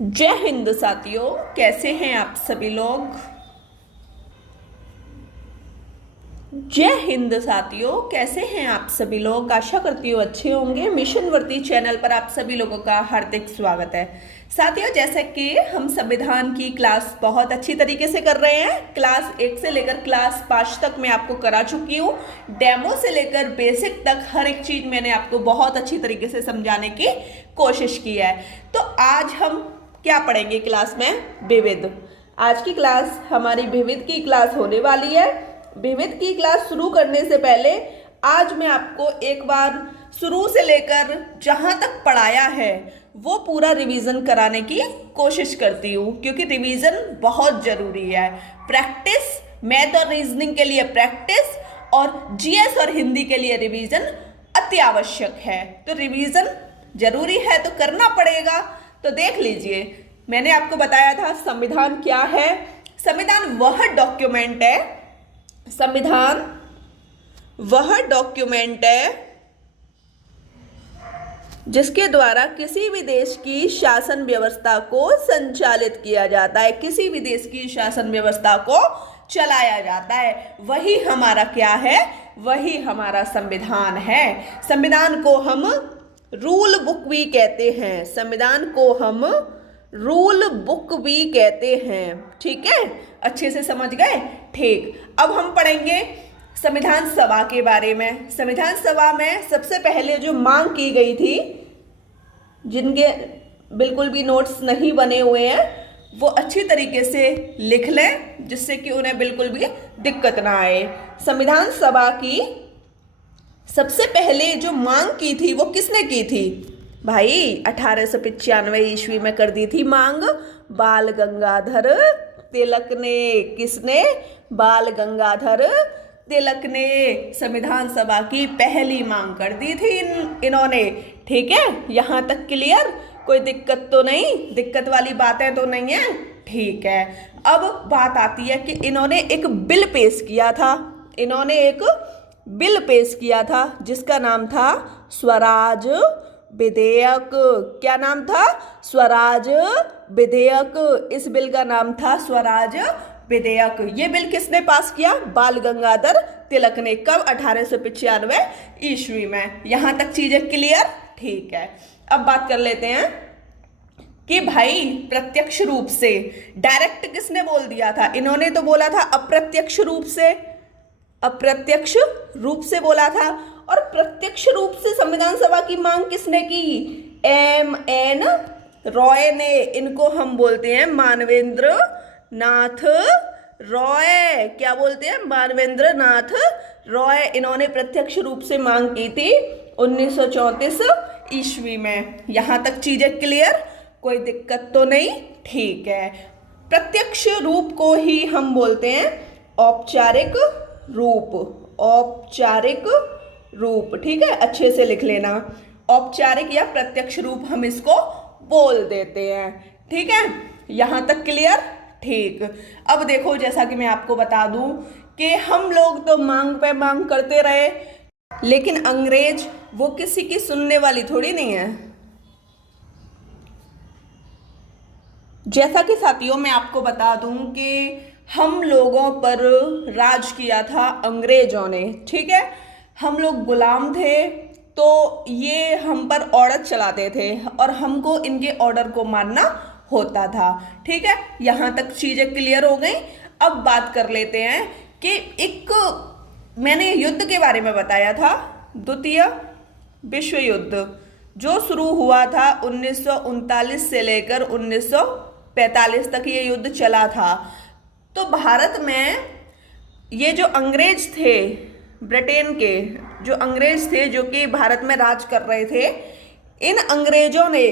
जय हिंद साथियों, कैसे हैं आप सभी लोग। जय हिंद साथियों, कैसे हैं आप सभी लोग। आशा करती हूँ अच्छे होंगे। मिशन वर्ती चैनल पर आप सभी लोगों का हार्दिक स्वागत है। साथियों, जैसे कि हम संविधान की क्लास बहुत अच्छी तरीके से कर रहे हैं। क्लास 1 से लेकर क्लास 5 तक मैं आपको करा चुकी हूँ। डेमो से लेकर बेसिक तक हर एक चीज मैंने आपको बहुत अच्छी तरीके से समझाने की कोशिश की है। तो आज हम क्या पढ़ेंगे क्लास में? विविध। आज की क्लास हमारी विविध की क्लास होने वाली है। विविध की क्लास शुरू करने से पहले आज मैं आपको एक बार शुरू से लेकर जहां तक पढ़ाया है वो पूरा रिवीजन कराने की कोशिश करती हूँ, क्योंकि रिवीजन बहुत जरूरी है। प्रैक्टिस, मैथ और रीजनिंग के लिए प्रैक्टिस और जीएस और हिंदी के लिए रिवीजन अति आवश्यक है। तो रिवीजन जरूरी है तो करना पड़ेगा। तो देख लीजिए, मैंने आपको बताया था संविधान क्या है। संविधान वह डॉक्यूमेंट है, संविधान वह डॉक्यूमेंट है जिसके द्वारा किसी भी देश की शासन व्यवस्था को संचालित किया जाता है, किसी भी देश की शासन व्यवस्था को चलाया जाता है। वही हमारा क्या है? वही हमारा संविधान है। संविधान को हम रूल बुक भी कहते हैं। संविधान को हम रूल बुक भी कहते हैं। ठीक है, अच्छे से समझ गए? ठीक। अब हम पढ़ेंगे संविधान सभा के बारे में। संविधान सभा में सबसे पहले जो मांग की गई थी, जिनके बिल्कुल भी नोट्स नहीं बने हुए हैं वो अच्छी तरीके से लिख लें, जिससे कि उन्हें बिल्कुल भी दिक्कत ना आए। संविधान सभा की सबसे पहले जो मांग की थी वो किसने की थी भाई? 1895 ईस्वी में कर दी थी मांग बाल गंगाधर तिलक ने। किसने? बाल गंगाधर तिलक ने संविधान सभा की पहली मांग कर दी थी इन्होंने। ठीक है, यहां तक क्लियर? कोई दिक्कत तो नहीं? दिक्कत वाली बातें तो नहीं है? ठीक है। अब बात आती है कि इन्होंने एक बिल पेश किया था। इन्होंने एक बिल पेश किया था जिसका नाम था स्वराज विधेयक। क्या नाम था? स्वराज विधेयक। इस बिल का नाम था स्वराज विधेयक। ये बिल किसने पास किया? बाल गंगाधर तिलक ने। कब? 1895 ईस्वी में। यहां तक चीजें क्लियर? ठीक है। अब बात कर लेते हैं कि भाई प्रत्यक्ष रूप से, डायरेक्ट किसने बोल दिया था? इन्होंने तो बोला था अप्रत्यक्ष रूप से, अप्रत्यक्ष रूप से बोला था। और प्रत्यक्ष रूप से संविधान सभा की मांग किसने की? एम.एन. रॉय ने। इनको हम बोलते हैं मानवेंद्र नाथ रॉय। क्या बोलते हैं? मानवेंद्र नाथ रॉय। इन्होंने प्रत्यक्ष रूप से मांग की थी 1934 ईस्वी में। यहां तक चीजें क्लियर? कोई दिक्कत तो नहीं? ठीक है। प्रत्यक्ष रूप को ही हम बोलते हैं औपचारिक रूप। औपचारिक रूप। ठीक है, अच्छे से लिख लेना। औपचारिक या प्रत्यक्ष रूप हम इसको बोल देते हैं। ठीक है, यहां तक क्लियर? ठीक। अब देखो, जैसा कि मैं आपको बता दूं कि हम लोग तो मांग पे मांग करते रहे, लेकिन अंग्रेज वो किसी की सुनने वाली थोड़ी नहीं है। जैसा कि साथियों मैं आपको बता दूं कि हम लोगों पर राज किया था अंग्रेजों ने। ठीक है, हम लोग गुलाम थे, तो ये हम पर ऑर्डर चलाते थे और हमको इनके ऑर्डर को मानना होता था। ठीक है, यहां तक चीजें क्लियर हो गई। अब बात कर लेते हैं कि एक मैंने युद्ध के बारे में बताया था, द्वितीय विश्व युद्ध, जो शुरू हुआ था 1939 से लेकर 1945 तक ये युद्ध चला था। तो भारत में ये जो अंग्रेज थे, ब्रिटेन के जो अंग्रेज थे जो कि भारत में राज कर रहे थे, इन अंग्रेजों ने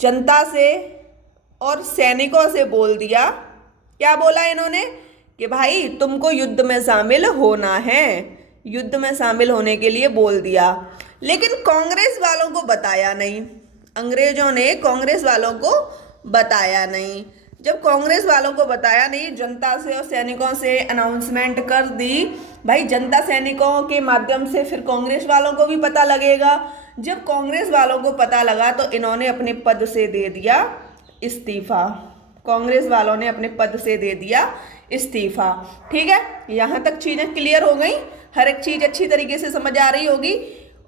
जनता से और सैनिकों से बोल दिया। क्या बोला इन्होंने? कि भाई तुमको युद्ध में शामिल होना है। युद्ध में शामिल होने के लिए बोल दिया, लेकिन कांग्रेस वालों को बताया नहीं। अंग्रेजों ने कांग्रेस वालों को बताया नहीं। जब कांग्रेस वालों को बताया नहीं, जनता से और सैनिकों से अनाउंसमेंट कर दी। भाई जनता सैनिकों के माध्यम से फिर कांग्रेस वालों को भी पता लगेगा। जब कांग्रेस वालों को पता लगा तो इन्होंने अपने पद से दे दिया इस्तीफा। कांग्रेस वालों ने अपने पद से दे दिया इस्तीफा। ठीक है, यहाँ तक चीजें क्लियर हो गई, हर एक चीज अच्छी तरीके से समझ आ रही होगी।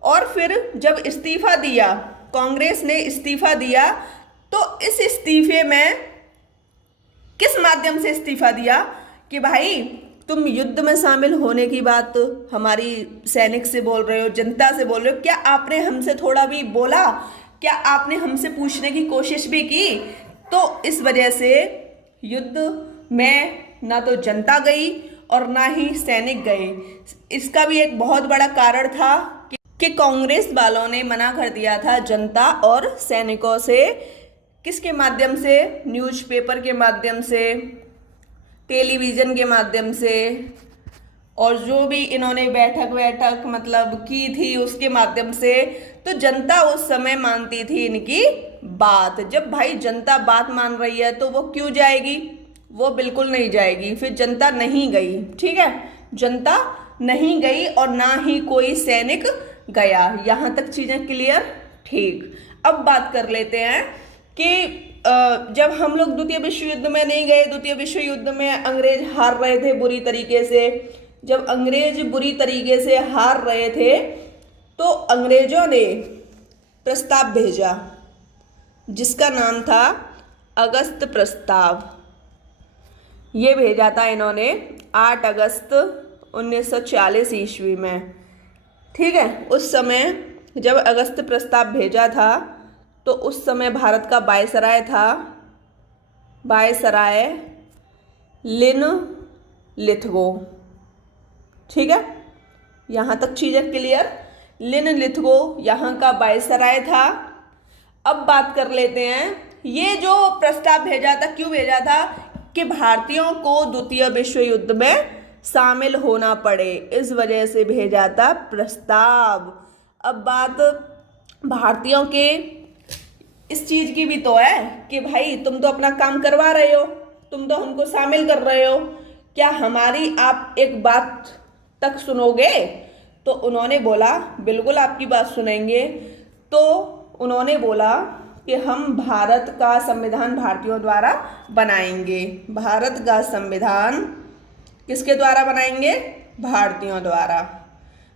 और फिर जब इस्तीफा दिया, कांग्रेस ने इस्तीफा दिया, तो इस इस्तीफे में किस माध्यम से इस्तीफा दिया कि भाई तुम युद्ध में शामिल होने की बात हमारी सैनिक से बोल रहे हो, जनता से बोल रहे हो, क्या आपने हमसे थोड़ा भी बोला? क्या आपने हमसे पूछने की कोशिश भी की? तो इस वजह से युद्ध में ना तो जनता गई और ना ही सैनिक गए। इसका भी एक बहुत बड़ा कारण था कि कांग्रेस वालों ने मना कर दिया था जनता और सैनिकों से। किसके माध्यम से? न्यूज़पेपर के माध्यम से, टेलीविज़न के माध्यम से, और जो भी इन्होंने बैठक मतलब की थी उसके माध्यम से। तो जनता उस समय मानती थी इनकी बात। जब भाई जनता बात मान रही है तो वो क्यों जाएगी? वो बिल्कुल नहीं जाएगी। फिर जनता नहीं गई। ठीक है, जनता नहीं गई और ना ही कोई सैनिक गया। यहाँ तक चीज़ें क्लियर? ठीक। अब बात कर लेते हैं कि जब हम लोग द्वितीय विश्व युद्ध में नहीं गए, द्वितीय विश्व युद्ध में अंग्रेज हार रहे थे बुरी तरीके से। जब अंग्रेज बुरी तरीके से हार रहे थे तो अंग्रेजों ने प्रस्ताव भेजा जिसका नाम था अगस्त प्रस्ताव। ये भेजा था इन्होंने 8 अगस्त 1940 ईस्वी में। ठीक है, उस समय जब अगस्त प्रस्ताव भेजा था तो उस समय भारत का वायसराय था वायसराय लिन लिथगो। ठीक है, यहाँ तक चीज़ें क्लियर? लिन लिथगो यहाँ का वायसराय था। अब बात कर लेते हैं ये जो प्रस्ताव भेजा था, क्यों भेजा था? कि भारतीयों को द्वितीय विश्व युद्ध में शामिल होना पड़े, इस वजह से भेजा था प्रस्ताव। अब बात भारतीयों के इस चीज़ की भी तो है कि भाई तुम तो अपना काम करवा रहे हो, तुम तो हमको शामिल कर रहे हो, क्या हमारी आप एक बात तक सुनोगे? तो उन्होंने बोला बिल्कुल आपकी बात सुनेंगे। तो उन्होंने बोला कि हम भारत का संविधान भारतीयों द्वारा बनाएंगे। भारत का संविधान किसके द्वारा बनाएंगे? भारतीयों द्वारा।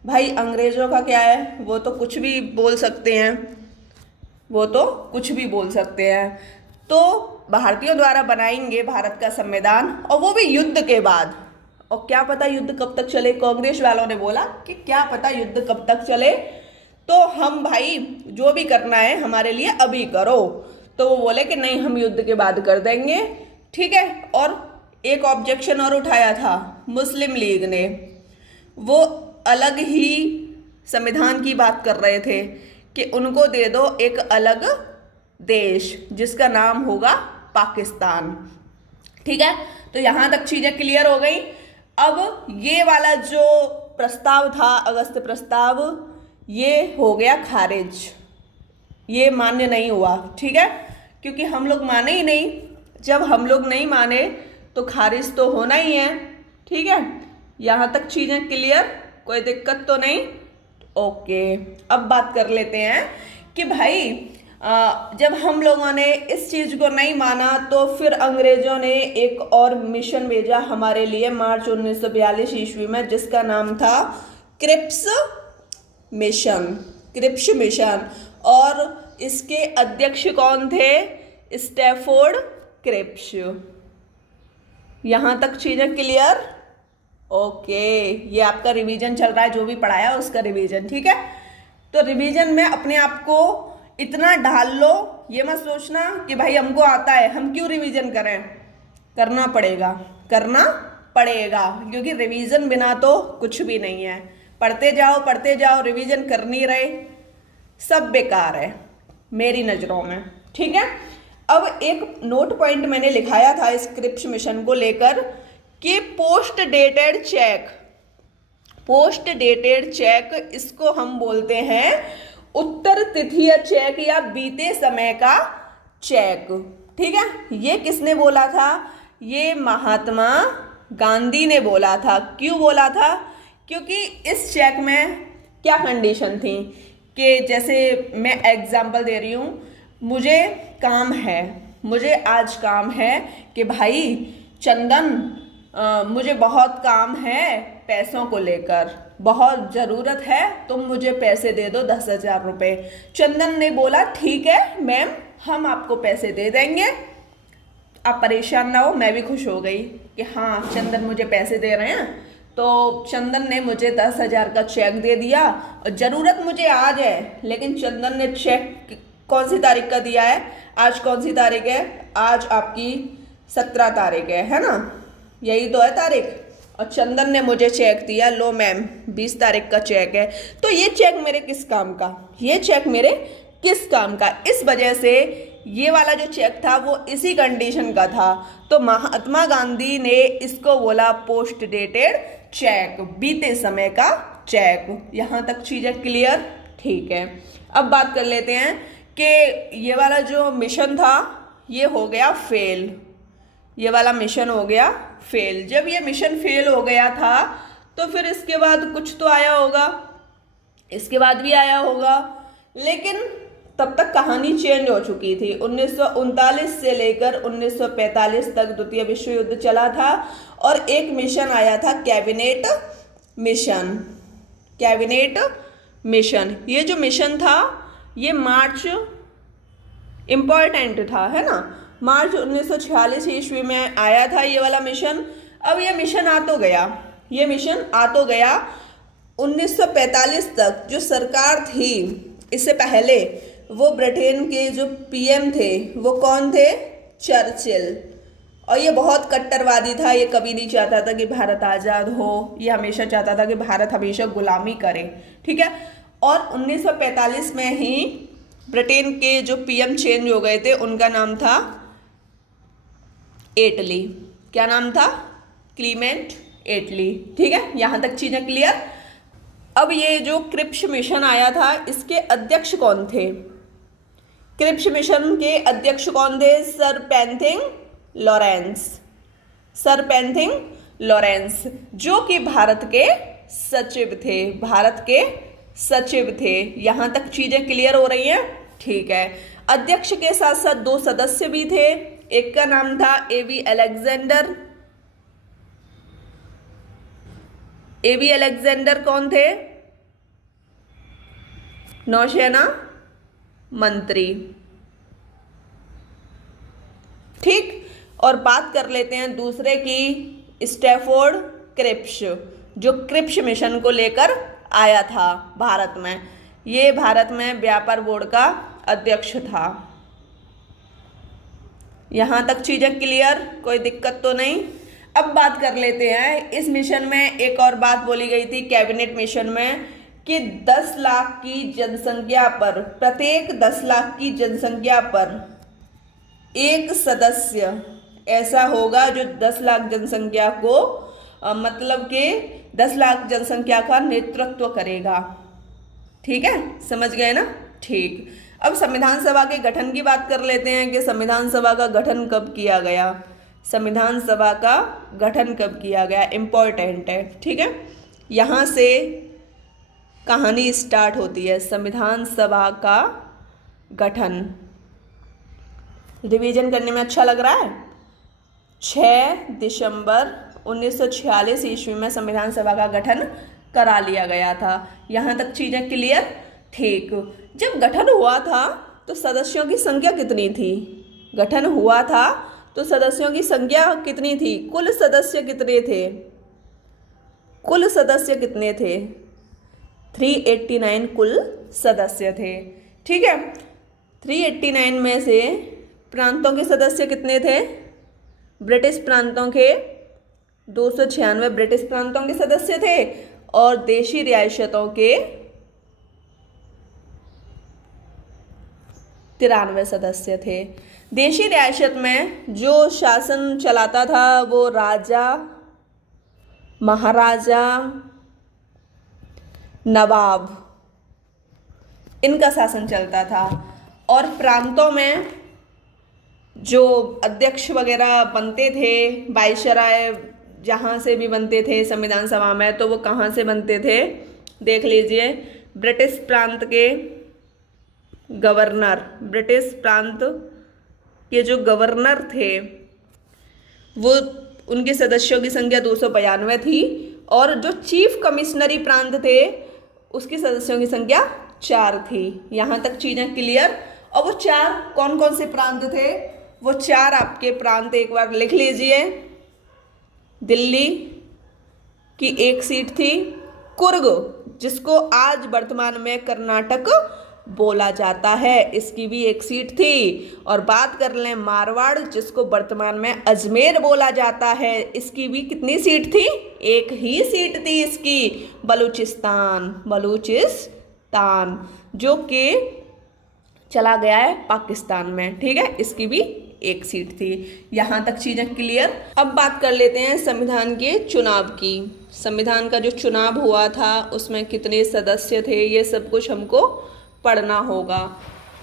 भाई अंग्रेजों का क्या है? वो तो कुछ भी बोल सकते हैं, वो तो कुछ भी बोल सकते हैं। तो भारतीयों द्वारा बनाएंगे भारत का संविधान, और वो भी युद्ध के बाद। और क्या पता युद्ध कब तक चले? कांग्रेस वालों ने बोला कि क्या पता युद्ध कब तक चले, तो हम भाई जो भी करना है हमारे लिए अभी करो। तो वो बोले कि नहीं, हम युद्ध के बाद कर देंगे। ठीक है, और एक ऑब्जेक्शन और उठाया था मुस्लिम लीग ने। वो अलग ही संविधान की बात कर रहे थे कि उनको दे दो एक अलग देश जिसका नाम होगा पाकिस्तान। ठीक है, तो यहाँ तक चीज़ें क्लियर हो गई। अब ये वाला जो प्रस्ताव था अगस्त प्रस्ताव, ये हो गया खारिज, ये मान्य नहीं हुआ। ठीक है, क्योंकि हम लोग माने ही नहीं। जब हम लोग नहीं माने तो खारिज तो होना ही है। ठीक है, यहाँ तक चीज़ें क्लियर? कोई दिक्कत तो नहीं? ओके। अब बात कर लेते हैं कि भाई जब हम लोगों ने इस चीज़ को नहीं माना तो फिर अंग्रेजों ने एक और मिशन भेजा हमारे लिए मार्च 1942 ईस्वी में, जिसका नाम था क्रिप्स मिशन। Cripps mission. और इसके अध्यक्ष कौन थे? Stafford Cripps. यहाँ तक चीज़ें क्लियर? ओके, ये आपका रिवीजन चल रहा है, जो भी पढ़ाया उसका रिवीजन। ठीक है, तो रिवीजन में अपने आप को इतना ढाल लो, ये मत सोचना कि भाई हमको आता है हम क्यों रिवीजन करें। करना पड़ेगा, करना पड़ेगा, क्योंकि रिवीजन बिना तो कुछ भी नहीं है। पढ़ते जाओ, रिवीजन कर नहीं रहे, सब बेकार है मेरी नज़रों में। ठीक है, अब एक नोट पॉइंट मैंने लिखाया था इस क्रिप्स मिशन को लेकर कि post dated cheque. Post dated cheque, इसको हम बोलते हैं उत्तर तिथीय चेक या बीते समय का चेक। ठीक है, ये किसने बोला था? ये महात्मा गांधी ने बोला था। क्यों बोला था? क्योंकि इस चेक में क्या कंडीशन थी कि जैसे मैं एग्जाम्पल दे रही हूँ, मुझे काम है, मुझे आज काम है कि भाई चंदन, मुझे बहुत काम है पैसों को लेकर, बहुत ज़रूरत है, तुम मुझे पैसे दे दो 10,000 रुपये। चंदन ने बोला ठीक है मैम, हम आपको पैसे दे देंगे, आप परेशान ना हो। मैं भी खुश हो गई कि हाँ चंदन मुझे पैसे दे रहे हैं। तो चंदन ने मुझे 10,000 का चेक दे दिया और ज़रूरत मुझे आज है, लेकिन चंदन ने चेक कौन सी तारीख का दिया है? आज कौन सी तारीख है? आज आपकी 17 तारीख है ना? यही तो है तारीख। और चंदन ने मुझे चेक दिया, लो मैम 20 तारीख का चेक है। तो ये चेक मेरे किस काम का? ये चेक मेरे किस काम का? इस वजह से ये वाला जो चेक था वो इसी कंडीशन का था। तो महात्मा गांधी ने इसको बोला पोस्ट डेटेड चेक, बीते समय का चेक। यहाँ तक चीज़ें क्लियर? ठीक है। अब बात कर लेते हैं कि ये वाला जो मिशन था ये हो गया फेल। ये वाला मिशन हो गया फेल। जब ये मिशन फेल हो गया था तो फिर इसके बाद कुछ तो आया होगा, इसके बाद भी आया होगा, लेकिन तब तक कहानी चेंज हो चुकी थी। 1939 से लेकर 1945 तक द्वितीय विश्व युद्ध चला था और एक मिशन आया था कैबिनेट मिशन। कैबिनेट मिशन, ये जो मिशन था ये मार्च, इम्पॉर्टेंट था है ना, मार्च 1946 ईस्वी में आया था ये वाला मिशन। अब ये मिशन आ तो गया, ये मिशन आ तो गया। 1945 तक जो सरकार थी इससे पहले, वो ब्रिटेन के जो पीएम थे वो कौन थे? चर्चिल। और ये बहुत कट्टरवादी था, ये कभी नहीं चाहता था कि भारत आज़ाद हो, ये हमेशा चाहता था कि भारत हमेशा गुलामी करे। ठीक है। और 1945 में ही ब्रिटेन के जो पीएम चेंज हो गए थे, उनका नाम था एटली। क्या नाम था? क्लीमेंट एटली। ठीक है, यहाँ तक चीज़ें क्लियर। अब ये जो क्रिप्स मिशन आया था इसके अध्यक्ष कौन थे? क्रिप्स मिशन के अध्यक्ष कौन थे? Sir Pethick Lawrence. Sir Pethick Lawrence, जो कि भारत के सचिव थे, भारत के सचिव थे। यहाँ तक चीज़ें क्लियर हो रही हैं? ठीक है। अध्यक्ष के साथ साथ 2 सदस्य भी थे। एक का नाम था एबी अलेक्जेंडर। एबी अलेक्जेंडर कौन थे? नौसेना मंत्री। ठीक। और बात कर लेते हैं दूसरे की, स्टैफोर्ड क्रिप्स, जो क्रिप्स मिशन को लेकर आया था भारत में। ये भारत में व्यापार बोर्ड का अध्यक्ष था। यहाँ तक चीज़ें क्लियर? कोई दिक्कत तो नहीं? अब बात कर लेते हैं इस मिशन में एक और बात बोली गई थी कैबिनेट मिशन में कि 10 लाख की जनसंख्या पर, प्रत्येक 10 लाख की जनसंख्या पर एक सदस्य ऐसा होगा जो 10 लाख जनसंख्या को मतलब कि 10 लाख जनसंख्या का नेतृत्व करेगा। ठीक है, समझ गए ना? ठीक। अब संविधान सभा के गठन की बात कर लेते हैं कि संविधान सभा का गठन कब किया गया। संविधान सभा का गठन कब किया गया, इम्पोर्टेंट है। ठीक है, यहाँ से कहानी स्टार्ट होती है। संविधान सभा का गठन रिवीजन करने में अच्छा लग रहा है। 6 दिसंबर 1946 ईस्वी में संविधान सभा का गठन करा लिया गया था। यहाँ तक चीज़ें क्लियर? ठीक। जब गठन हुआ था तो सदस्यों की संख्या कितनी थी? गठन हुआ था तो सदस्यों की संख्या कितनी थी? कुल सदस्य कितने थे? कुल सदस्य कितने थे? 389 कुल सदस्य थे। ठीक है। 389 में से प्रांतों के सदस्य कितने थे? ब्रिटिश प्रांतों के 296 ब्रिटिश प्रांतों के सदस्य थे और देशी रियासतों के 93 सदस्य थे। देशी रियासत में जो शासन चलाता था वो राजा, महाराजा, नवाब, इनका शासन चलता था। और प्रांतों में जो अध्यक्ष वगैरह बनते थे, वाइसराय जहाँ से भी बनते थे संविधान सभा में, तो वो कहाँ से बनते थे देख लीजिए। ब्रिटिश प्रांत के गवर्नर, ब्रिटिश प्रांत के जो गवर्नर थे वो उनके सदस्यों की संख्या 292 थी, और जो चीफ कमिश्नरी प्रांत थे उसके सदस्यों की संख्या 4 थी। यहाँ तक चीजें क्लियर। और वो 4 कौन कौन से प्रांत थे? वो 4 आपके प्रांत एक बार लिख लीजिए। दिल्ली की एक सीट थी, कुर्ग जिसको आज वर्तमान में कर्नाटक बोला जाता है, इसकी भी एक सीट थी। और बात कर लें मारवाड़ जिसको वर्तमान में अजमेर बोला जाता है, इसकी भी कितनी सीट थी? एक ही सीट थी इसकी, बलूचिस्तान जो कि चला गया है पाकिस्तान में। ठीक है, इसकी भी एक सीट थी। यहाँ तक चीजें क्लियर। अब बात कर लेते हैं संविधान के चुनाव की। संविधान का जो चुनाव हुआ था उसमें कितने सदस्य थे, ये सब कुछ हमको पढ़ना होगा।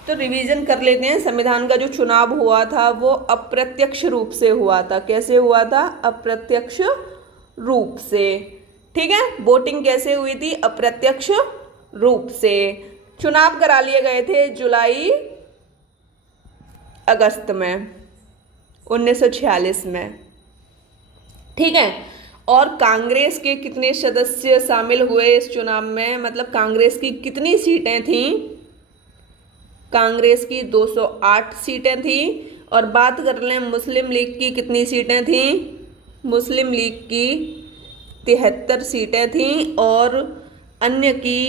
तो रिवीजन कर लेते हैं। संविधान का जो चुनाव हुआ था वो अप्रत्यक्ष रूप से हुआ था। कैसे हुआ था? अप्रत्यक्ष रूप से। ठीक है, वोटिंग कैसे हुई थी? अप्रत्यक्ष रूप से। चुनाव करा लिए गए थे जुलाई अगस्त में 1946 में। ठीक है, और कांग्रेस के कितने सदस्य शामिल हुए इस चुनाव में, मतलब कांग्रेस की कितनी सीटें थीं? कांग्रेस की 208 सीटें थीं। और बात कर लें मुस्लिम लीग की कितनी सीटें थीं? मुस्लिम लीग की 73 सीटें थीं और अन्य की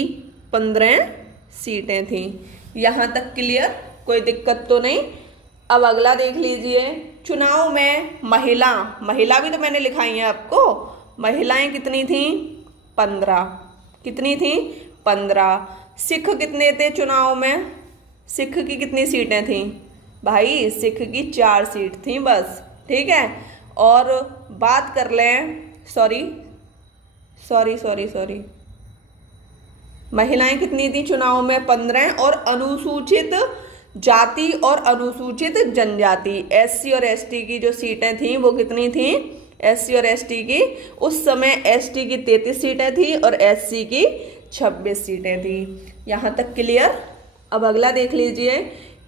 15 सीटें थीं। यहाँ तक क्लियर, कोई दिक्कत तो नहीं। अब अगला देख लीजिए। चुनाव में महिला भी तो मैंने लिखाई है आपको। महिलाएं कितनी थीं? 15। कितनी थीं? 15। सिख कितने थे चुनाव में? सिख की कितनी सीटें थीं? भाई सिख की 4 सीट थीं बस। ठीक है, और बात कर लें सॉरी महिलाएं कितनी थी चुनाव में? 15। और अनुसूचित जाति और अनुसूचित जनजाति SC और ST की जो सीटें थीं वो कितनी थीं? SC और ST की उस समय ST की 33 सीटें थी और SC की 26 सीटें थी। यहाँ तक क्लियर। अब अगला देख लीजिए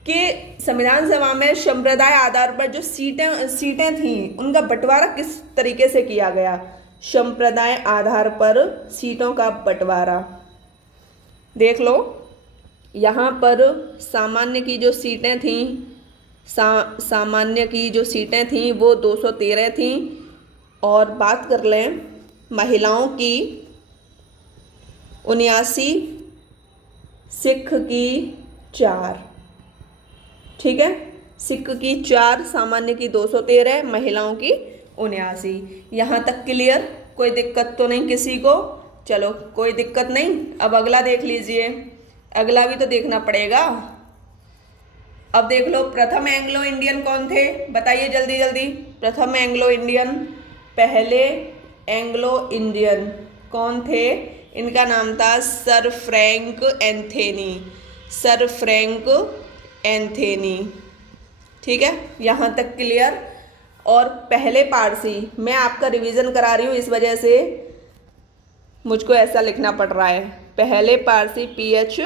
कि संविधान सभा में संप्रदाय आधार पर जो सीटें थीं उनका बंटवारा किस तरीके से किया गया? संप्रदाय आधार पर सीटों का बंटवारा देख लो। यहाँ पर सामान्य की जो सीटें थीं सामान्य की जो सीटें थीं वो 213 थीं। और बात कर लें महिलाओं की 79, सिख की 4। ठीक है, सिख की 4, सामान्य की 213, महिलाओं की 79। यहाँ तक क्लियर, कोई दिक्कत तो नहीं किसी को? चलो कोई दिक्कत नहीं। अब अगला देख लीजिए, अगला भी तो देखना पड़ेगा। अब देख लो, प्रथम एंग्लो इंडियन कौन थे? बताइए जल्दी जल्दी। प्रथम एंग्लो इंडियन, पहले एंग्लो इंडियन कौन थे? इनका नाम था sir Frank Anthony. Sir Frank Anthony. ठीक है, यहाँ तक क्लियर। और पहले पारसी, मैं आपका रिवीजन करा रही हूँ इस वजह से मुझको ऐसा लिखना पड़ रहा है। पहले पारसी PH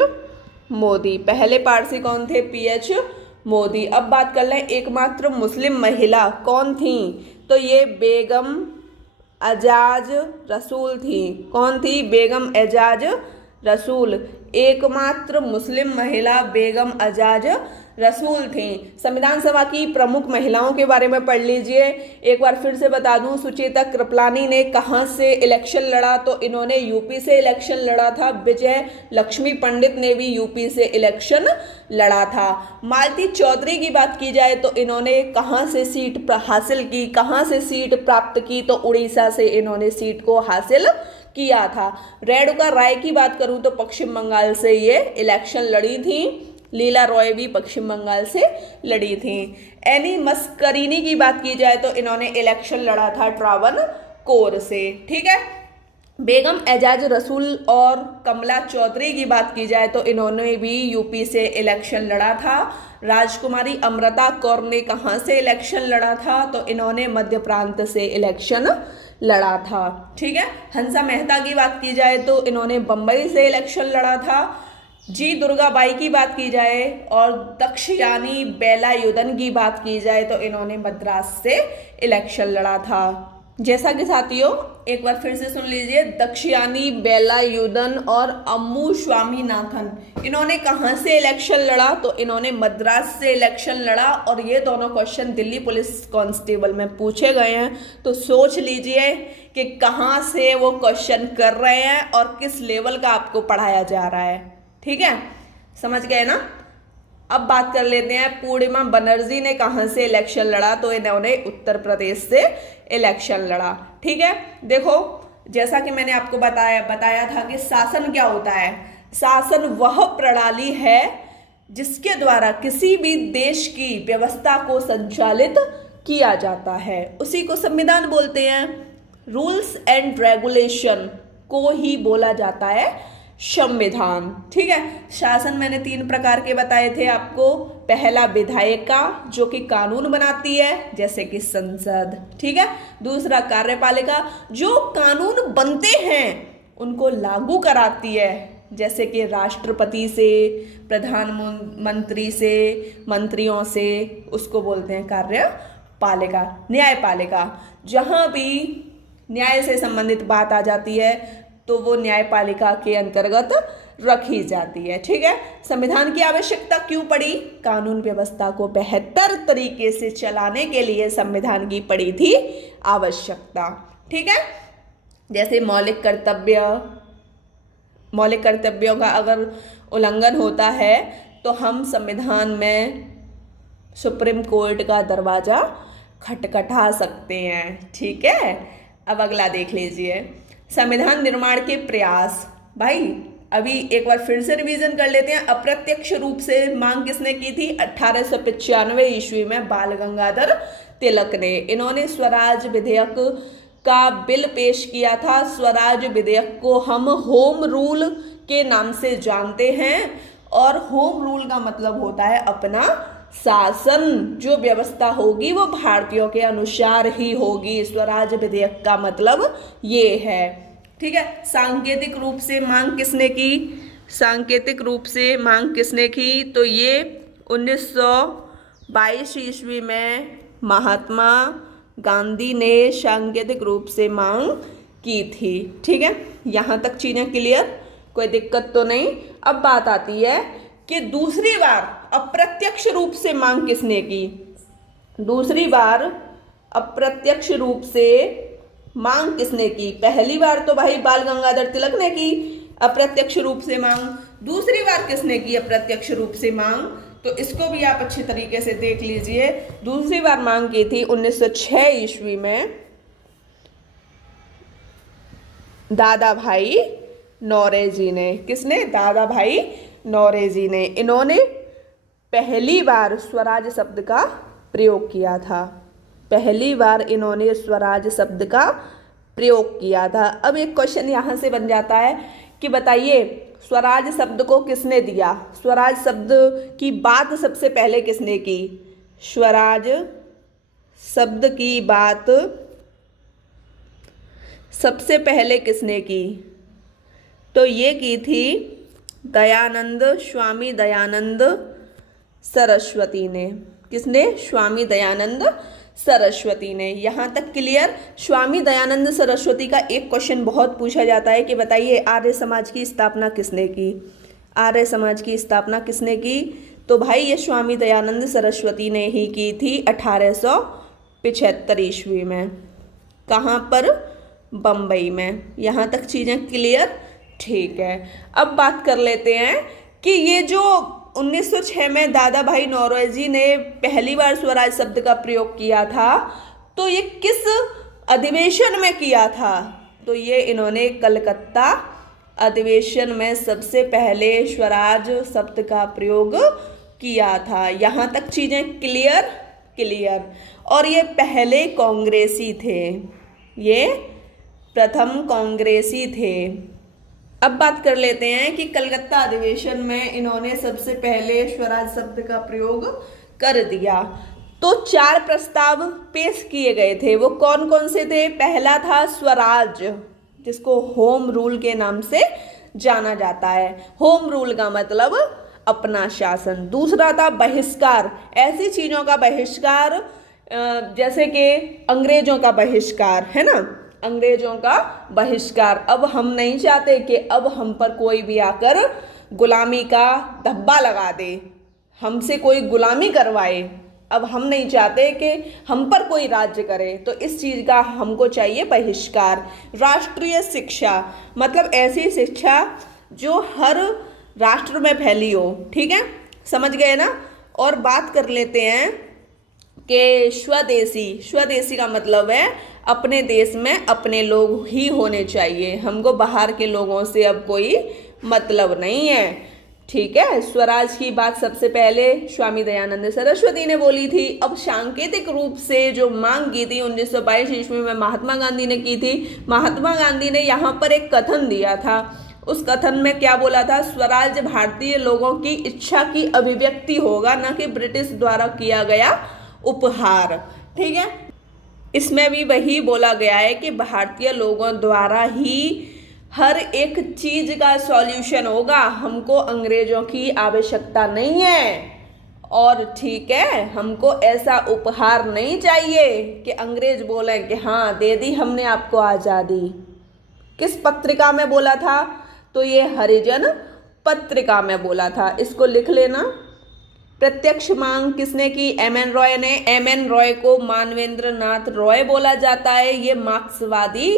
मोदी। पहले पारसी कौन थे? PH मोदी। अब बात कर लें एकमात्र मुस्लिम महिला कौन थी? तो ये बेगम एजाज रसूल थी। कौन थी? बेगम एजाज रसूल। एकमात्र मुस्लिम महिला बेगम एजाज रसूल थी। संविधान सभा की प्रमुख महिलाओं के बारे में पढ़ लीजिए। एक बार फिर से बता दूं, सुचेता कृपलानी ने कहाँ से इलेक्शन लड़ा? तो इन्होंने यूपी से इलेक्शन लड़ा था। विजय लक्ष्मी पंडित ने भी यूपी से इलेक्शन लड़ा था। मालती चौधरी की बात की जाए तो इन्होंने कहाँ से सीट हासिल की? कहाँ से सीट प्राप्त की? तो उड़ीसा से इन्होंने सीट को हासिल किया था। रेणुका राय की बात करूं तो पश्चिम बंगाल से ये इलेक्शन लड़ी थी। लीला रॉय भी पश्चिम बंगाल से लड़ी थी। एनी मस्करीनी की बात की जाए तो इन्होंने इलेक्शन लड़ा था ट्रावनकोर से। ठीक है, बेगम एजाज रसूल और कमला चौधरी की बात की जाए तो इन्होंने भी यूपी से इलेक्शन लड़ा था। राजकुमारी अमृता कौर ने कहाँ से इलेक्शन लड़ा था? तो इन्होंने मध्य प्रांत से इलेक्शन लड़ा था। ठीक है, हंसा मेहता की बात की जाए तो इन्होंने बम्बई से इलेक्शन लड़ा था। जी दुर्गाबाई की बात की जाए और दक्षयानी बेलायुधन की बात की जाए तो इन्होंने मद्रास से इलेक्शन लड़ा था। जैसा कि साथियों एक बार फिर से सुन लीजिए, दक्षयानी बेलायुधन और अम्मू स्वामीनाथन, इन्होंने कहाँ से इलेक्शन लड़ा? तो इन्होंने मद्रास से इलेक्शन लड़ा और ये दोनों क्वेश्चन दिल्ली पुलिस कांस्टेबल में पूछे गए हैं। तो सोच लीजिए कि कहाँ से वो क्वेश्चन कर रहे हैं और किस लेवल का आपको पढ़ाया जा रहा है। ठीक है, समझ गए ना? अब बात कर लेते हैं पूर्णिमा बनर्जी ने कहाँ से इलेक्शन लड़ा? तो इन्होंने उत्तर प्रदेश से इलेक्शन लड़ा। ठीक है, देखो जैसा कि मैंने आपको बताया था कि शासन क्या होता है। शासन वह प्रणाली है जिसके द्वारा किसी भी देश की व्यवस्था को संचालित किया जाता है, उसी को संविधान बोलते हैं। रूल्स एंड रेगुलेशन को ही बोला जाता है संविधान। ठीक है, शासन मैंने 3 प्रकार के बताए थे आपको। पहला विधायिका जो कि कानून बनाती है जैसे कि संसद। ठीक है, दूसरा कार्यपालिका जो कानून बनते हैं उनको लागू कराती है जैसे कि राष्ट्रपति से, प्रधानमंत्री से, मंत्रियों से, उसको बोलते हैं कार्यपालिका। न्यायपालिका जहाँ भी न्याय से संबंधित बात आ जाती है तो वो न्यायपालिका के अंतर्गत रखी जाती है। ठीक है, संविधान की आवश्यकता क्यों पड़ी? कानून व्यवस्था को बेहतर तरीके से चलाने के लिए संविधान की पड़ी थी आवश्यकता। ठीक है, जैसे मौलिक कर्तव्यों का अगर उल्लंघन होता है तो हम संविधान में सुप्रीम कोर्ट का दरवाजा खटखटा सकते हैं। ठीक है, अब अगला देख लीजिए, संविधान निर्माण के प्रयास। भाई अभी एक बार फिर से रिवीजन कर लेते हैं। अप्रत्यक्ष रूप से मांग किसने की थी? 1895 ईस्वी में बाल गंगाधर तिलक ने। इन्होंने स्वराज विधेयक का बिल पेश किया था। स्वराज विधेयक को हम होम रूल के नाम से जानते हैं और होम रूल का मतलब होता है अपना शासन। जो व्यवस्था होगी वो भारतीयों के अनुसार ही होगी। स्वराज विधेयक का मतलब ये है। ठीक है, सांकेतिक रूप से मांग किसने की? सांकेतिक रूप से मांग किसने की? तो ये 1922 ईस्वी में महात्मा गांधी ने सांकेतिक रूप से मांग की थी। ठीक है, यहाँ तक चीजें क्लियर, कोई दिक्कत तो नहीं। अब बात आती है कि दूसरी बार अप्रत्यक्ष रूप से मांग किसने की? दूसरी बार अप्रत्यक्ष रूप से मांग किसने की? पहली बार तो भाई बाल गंगाधर तिलक ने की अप्रत्यक्ष रूप से मांग। दूसरी बार किसने की अप्रत्यक्ष रूप से मांग? तो इसको भी आप अच्छे तरीके से देख लीजिए। दूसरी बार मांग की थी 1906 ईस्वी में दादा भाई नौरोजी ने। किसने? दादा भाई नौरोजी ने। इन्होंने पहली बार स्वराज शब्द का प्रयोग किया था। पहली बार इन्होंने स्वराज शब्द का प्रयोग किया था। अब एक क्वेश्चन यहाँ से बन जाता है कि बताइए स्वराज शब्द को किसने दिया? स्वराज शब्द की बात सबसे पहले किसने की? स्वराज शब्द की बात सबसे पहले किसने की? तो ये की थी दयानंद, स्वामी दयानंद सरस्वती ने। किसने? स्वामी दयानंद सरस्वती ने। यहाँ तक क्लियर? स्वामी दयानंद सरस्वती का एक क्वेश्चन बहुत पूछा जाता है कि बताइए आर्य समाज की स्थापना किसने की? आर्य समाज की स्थापना किसने की? तो भाई ये स्वामी दयानंद सरस्वती ने ही की थी 1875 ईस्वी में। कहाँ पर? बम्बई में। यहाँ तक चीज़ें क्लियर? ठीक है, अब बात कर लेते हैं कि ये जो 1906 में दादा भाई नौरोजी ने पहली बार स्वराज शब्द का प्रयोग किया था तो ये किस अधिवेशन में किया था? तो ये इन्होंने कलकत्ता अधिवेशन में सबसे पहले स्वराज शब्द का प्रयोग किया था। यहाँ तक चीज़ें क्लियर। और ये पहले कांग्रेसी थे, ये प्रथम कांग्रेसी थे। अब बात कर लेते हैं कि कलकत्ता अधिवेशन में इन्होंने सबसे पहले स्वराज शब्द का प्रयोग कर दिया। तो 4 प्रस्ताव पेश किए गए थे, वो कौन कौन से थे? पहला था स्वराज, जिसको होम रूल के नाम से जाना जाता है। होम रूल का मतलब अपना शासन। दूसरा था बहिष्कार, ऐसी चीजों का बहिष्कार जैसे कि अंग्रेजों का बहिष्कार, है ना, अंग्रेजों का बहिष्कार। अब हम नहीं चाहते कि अब हम पर कोई भी आकर गुलामी का धब्बा लगा दे, हमसे कोई गुलामी करवाए। अब हम नहीं चाहते कि हम पर कोई राज्य करे, तो इस चीज का हमको चाहिए बहिष्कार। राष्ट्रीय शिक्षा मतलब ऐसी शिक्षा जो हर राष्ट्र में फैली हो, ठीक है, समझ गए ना। और बात कर लेते हैं कि स्वदेशी, स्वदेशी का मतलब है अपने देश में अपने लोग ही होने चाहिए, हमको बाहर के लोगों से अब कोई मतलब नहीं है, ठीक है। स्वराज की बात सबसे पहले स्वामी दयानंद सरस्वती ने बोली थी। अब सांकेतिक रूप से जो मांग की थी 1922 ईस्वी में महात्मा गांधी ने की थी। महात्मा गांधी ने यहाँ पर एक कथन दिया था। उस कथन में क्या बोला था? स्वराज भारतीय लोगों की इच्छा की अभिव्यक्ति होगा, न कि ब्रिटिश द्वारा किया गया उपहार, ठीक है। इसमें भी वही बोला गया है कि भारतीय लोगों द्वारा ही हर एक चीज का सॉल्यूशन होगा, हमको अंग्रेजों की आवश्यकता नहीं है। और ठीक है, हमको ऐसा उपहार नहीं चाहिए कि अंग्रेज बोले कि हाँ दे दी हमने आपको आज़ादी। किस पत्रिका में बोला था? तो ये हरिजन पत्रिका में बोला था, इसको लिख लेना। प्रत्यक्ष मांग किसने की? एम.एन. रॉय ने। एम.एन. रॉय को मानवेंद्र नाथ रॉय बोला जाता है, ये मार्क्सवादी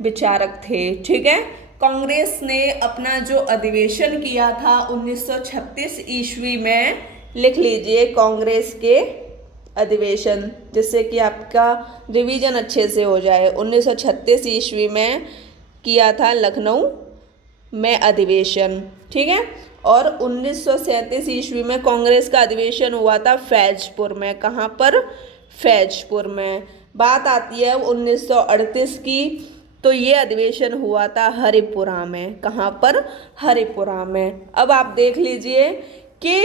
विचारक थे, ठीक है। कांग्रेस ने अपना जो अधिवेशन किया था 1936 ईस्वी में, लिख लीजिए कांग्रेस के अधिवेशन, जिससे कि आपका रिवीजन अच्छे से हो जाए। 1936 ईस्वी में किया था लखनऊ में अधिवेशन, ठीक है। और 1937 ईस्वी में कांग्रेस का अधिवेशन हुआ था फैजपुर में। कहाँ पर? फैजपुर में। बात आती है 1938 की, तो ये अधिवेशन हुआ था हरिपुरा में। कहाँ पर? हरिपुरा में। अब आप देख लीजिए कि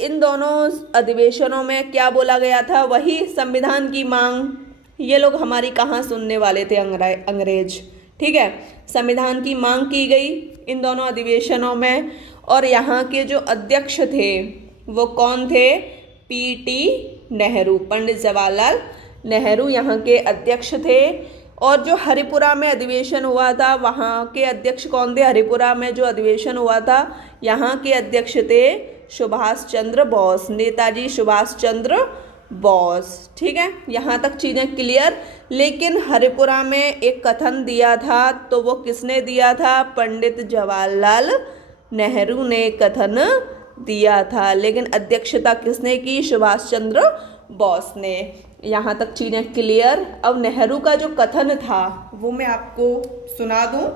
इन दोनों अधिवेशनों में क्या बोला गया था? वही संविधान की मांग। ये लोग हमारी कहाँ सुनने वाले थे? अंग्रेज, ठीक है। संविधान की मांग की गई इन दोनों अधिवेशनों में। और यहाँ के जो अध्यक्ष थे वो कौन थे? पीटी नेहरू, पंडित जवाहरलाल नेहरू यहाँ के अध्यक्ष थे। और जो हरिपुरा में अधिवेशन हुआ था वहाँ के अध्यक्ष कौन थे? हरिपुरा में जो अधिवेशन हुआ था यहाँ के अध्यक्ष थे सुभाष चंद्र बोस, नेताजी सुभाष चंद्र बोस, ठीक है। यहाँ तक चीज़ें क्लियर। लेकिन हरिपुरा में एक कथन दिया था, तो वो किसने दिया था? पंडित जवाहरलाल नेहरू ने कथन दिया था। लेकिन अध्यक्षता किसने की? सुभाष चंद्र बोस ने। यहाँ तक चीज़ें क्लियर। अब नेहरू का जो कथन था वो मैं आपको सुना दूं।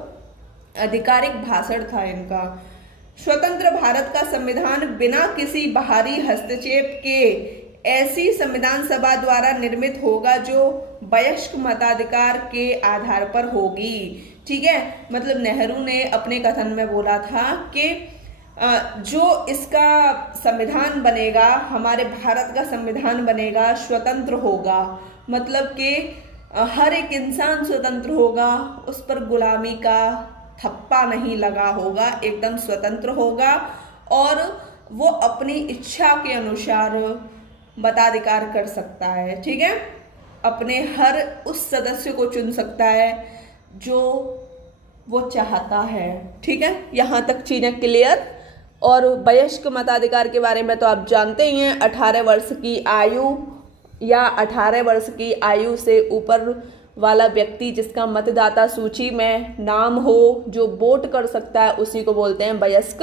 आधिकारिक भाषण था इनका। स्वतंत्र भारत का संविधान बिना किसी बाहरी हस्तक्षेप के ऐसी संविधान सभा द्वारा निर्मित होगा जो वयस्क मताधिकार के आधार पर होगी, ठीक है। मतलब नेहरू ने अपने कथन में बोला था कि जो इसका संविधान बनेगा, हमारे भारत का संविधान बनेगा, स्वतंत्र होगा। मतलब कि हर एक इंसान स्वतंत्र होगा, उस पर गुलामी का थप्पा नहीं लगा होगा, एकदम स्वतंत्र होगा। और वो अपनी इच्छा के अनुसार मताधिकार कर सकता है, ठीक है। अपने हर उस सदस्य को चुन सकता है जो वो चाहता है, ठीक है। यहाँ तक चीज़ें क्लियर। और वयस्क मताधिकार के बारे में तो आप जानते ही हैं, 18 वर्ष की आयु या 18 वर्ष की आयु से ऊपर वाला व्यक्ति जिसका मतदाता सूची में नाम हो, जो वोट कर सकता है, उसी को बोलते हैं वयस्क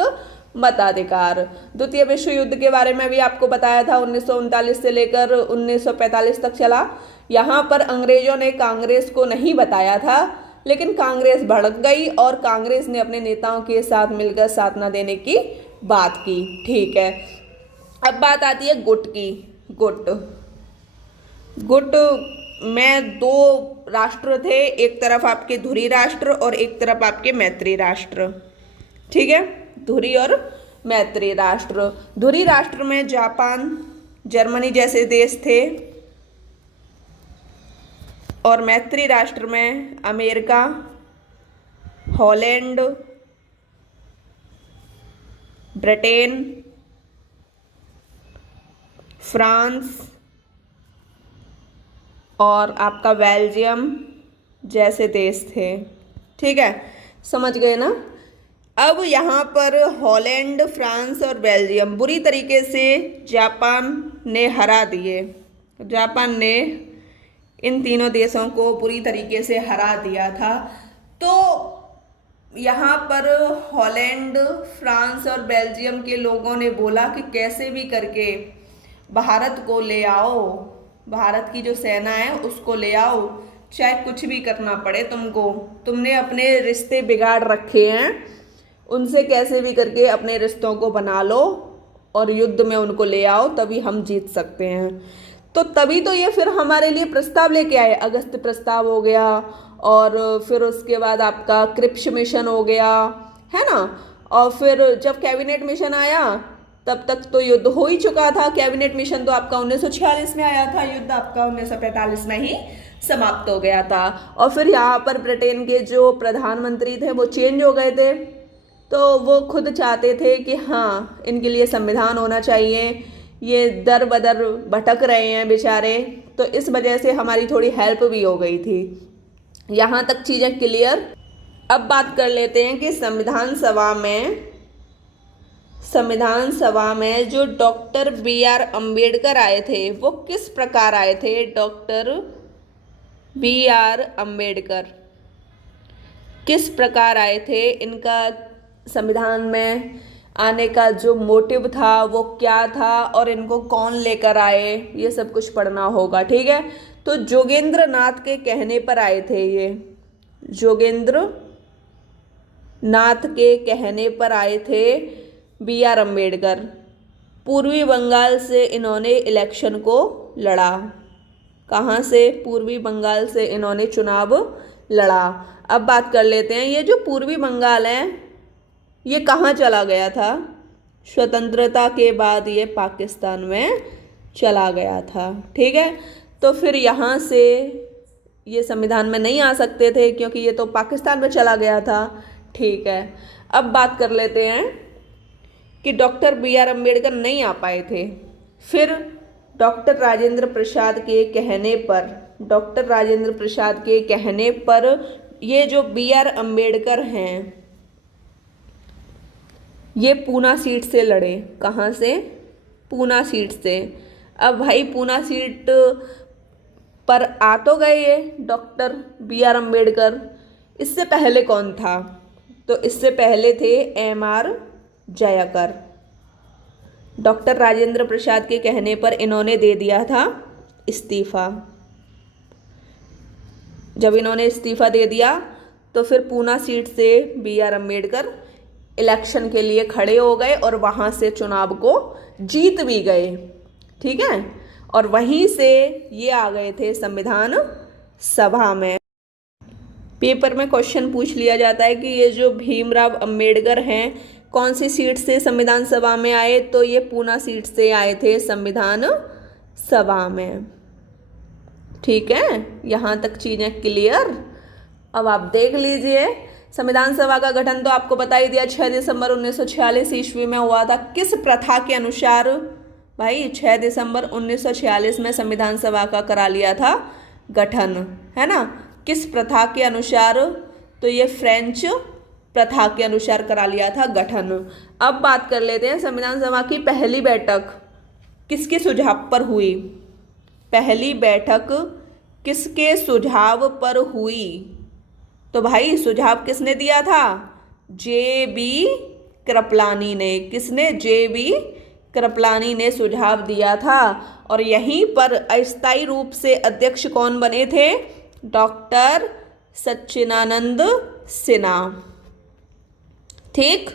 मताधिकार। द्वितीय विश्व युद्ध के बारे में भी आपको बताया था, 1939 से लेकर 1945 तक चला। यहाँ पर अंग्रेजों ने कांग्रेस को नहीं बताया था, लेकिन कांग्रेस भड़क गई और कांग्रेस ने अपने नेताओं के साथ मिलकर साथ न देने की बात की, ठीक है। अब बात आती है गुट की। गुट में दो राष्ट्र थे, एक तरफ आपके धुरी राष्ट्र और एक तरफ आपके मैत्री राष्ट्र, ठीक है। धुरी और मैत्री राष्ट्र। धुरी राष्ट्र में जापान, जर्मनी जैसे देश थे, और मैत्री राष्ट्र में अमेरिका, हॉलैंड, ब्रिटेन, फ्रांस और आपका बेल्जियम जैसे देश थे। ठीक है, समझ गए ना। अब यहाँ पर हॉलैंड, फ्रांस और बेल्जियम बुरी तरीके से जापान ने हरा दिए। जापान ने इन तीनों देशों को बुरी तरीके से हरा दिया था। तो यहाँ पर हॉलैंड, फ्रांस और बेल्जियम के लोगों ने बोला कि कैसे भी करके भारत को ले आओ, भारत की जो सेना है उसको ले आओ, चाहे कुछ भी करना पड़े तुमको। तुमने अपने रिश्ते बिगाड़ रखे हैं, उनसे कैसे भी करके अपने रिश्तों को बना लो और युद्ध में उनको ले आओ, तभी हम जीत सकते हैं। तो तभी तो ये फिर हमारे लिए प्रस्ताव लेके आए। अगस्त प्रस्ताव हो गया और फिर उसके बाद आपका क्रिप्स मिशन हो गया, है ना। और फिर जब कैबिनेट मिशन आया तब तक तो युद्ध हो ही चुका था। कैबिनेट मिशन तो आपका 1946 में आया था, युद्ध आपका 1945 में ही समाप्त हो गया था। और फिर यहाँ पर ब्रिटेन के जो प्रधानमंत्री थे वो चेंज हो गए थे, तो वो खुद चाहते थे कि हाँ इनके लिए संविधान होना चाहिए, ये दर बदर भटक रहे हैं बेचारे। तो इस वजह से हमारी थोड़ी हेल्प भी हो गई थी। यहाँ तक चीज़ें क्लियर। अब बात कर लेते हैं कि संविधान सभा में जो डॉक्टर B.R. अम्बेडकर आए थे वो किस प्रकार आए थे। Doctor B.R. अम्बेडकर किस प्रकार आए थे, इनका संविधान में आने का जो मोटिव था वो क्या था और इनको कौन लेकर आए, ये सब कुछ पढ़ना होगा। ठीक है, तो जोगेंद्र नाथ के कहने पर आए थे ये। जोगेंद्र नाथ के कहने पर आए थे B.R. अम्बेडकर। पूर्वी बंगाल से इन्होंने इलेक्शन को लड़ा। कहाँ से? पूर्वी बंगाल से इन्होंने चुनाव लड़ा। अब बात कर लेते हैं ये जो पूर्वी बंगाल है ये कहाँ चला गया था। स्वतंत्रता के बाद ये पाकिस्तान में चला गया था। ठीक है, तो फिर यहाँ से ये संविधान में नहीं आ सकते थे क्योंकि ये तो पाकिस्तान में चला गया था। ठीक है, अब बात कर लेते हैं कि डॉक्टर B.R. अम्बेडकर नहीं आ पाए थे। फिर डॉक्टर राजेंद्र प्रसाद के कहने पर ये जो B.R. अम्बेडकर हैं ये पूना सीट से लड़े। कहाँ से? पूना सीट से। अब भाई पूना सीट पर आ तो गए ये डॉक्टर B.R. अम्बेडकर। इससे पहले कौन था? तो इससे पहले थे M.R. जयकर। डॉक्टर राजेंद्र प्रसाद के कहने पर इन्होंने दे दिया था इस्तीफा। जब इन्होंने इस्तीफा दे दिया तो फिर पूना सीट से B.R. अम्बेडकर इलेक्शन के लिए खड़े हो गए और वहाँ से चुनाव को जीत भी गए। ठीक है, और वहीं से ये आ गए थे संविधान सभा में। पेपर में क्वेश्चन पूछ लिया जाता है कि ये जो भीमराव अम्बेडकर हैं कौन सी सीट से संविधान सभा में आए, तो ये पूना सीट से आए थे संविधान सभा में। ठीक है, यहाँ तक चीज़ें क्लियर। अब आप देख लीजिए संविधान सभा का गठन तो आपको बता ही दिया 6 दिसंबर 1946 ईस्वी में हुआ था। किस प्रथा के अनुसार? भाई 6 दिसंबर 1946 में संविधान सभा का करा लिया था गठन, है ना। किस प्रथा के अनुसार? तो ये फ्रेंच प्रथा के अनुसार करा लिया था गठन। अब बात कर लेते हैं संविधान सभा की पहली बैठक किसके सुझाव पर हुई। पहली बैठक किसके सुझाव पर हुई? तो भाई सुझाव किसने दिया था? J.B. कृपलानी ने। किसने? J.B. कृपलानी ने सुझाव दिया था। और यहीं पर अस्थायी रूप से अध्यक्ष कौन बने थे? डॉक्टर सच्चिदानंद सिन्हा। ठीक,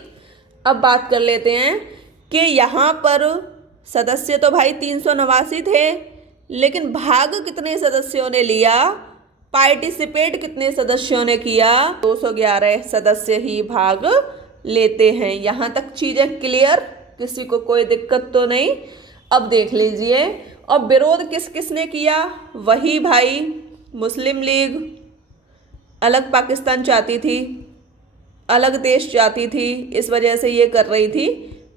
अब बात कर लेते हैं कि यहाँ पर सदस्य तो भाई 389 थे, लेकिन भाग कितने सदस्यों ने लिया? पार्टिसिपेट कितने सदस्यों ने किया? 211 सदस्य ही भाग लेते हैं। यहाँ तक चीज़ें क्लियर, किसी को कोई दिक्कत तो नहीं। अब देख लीजिए, और विरोध किस किसने किया? वही भाई मुस्लिम लीग अलग पाकिस्तान चाहती थी, अलग देश चाहती थी, इस वजह से ये कर रही थी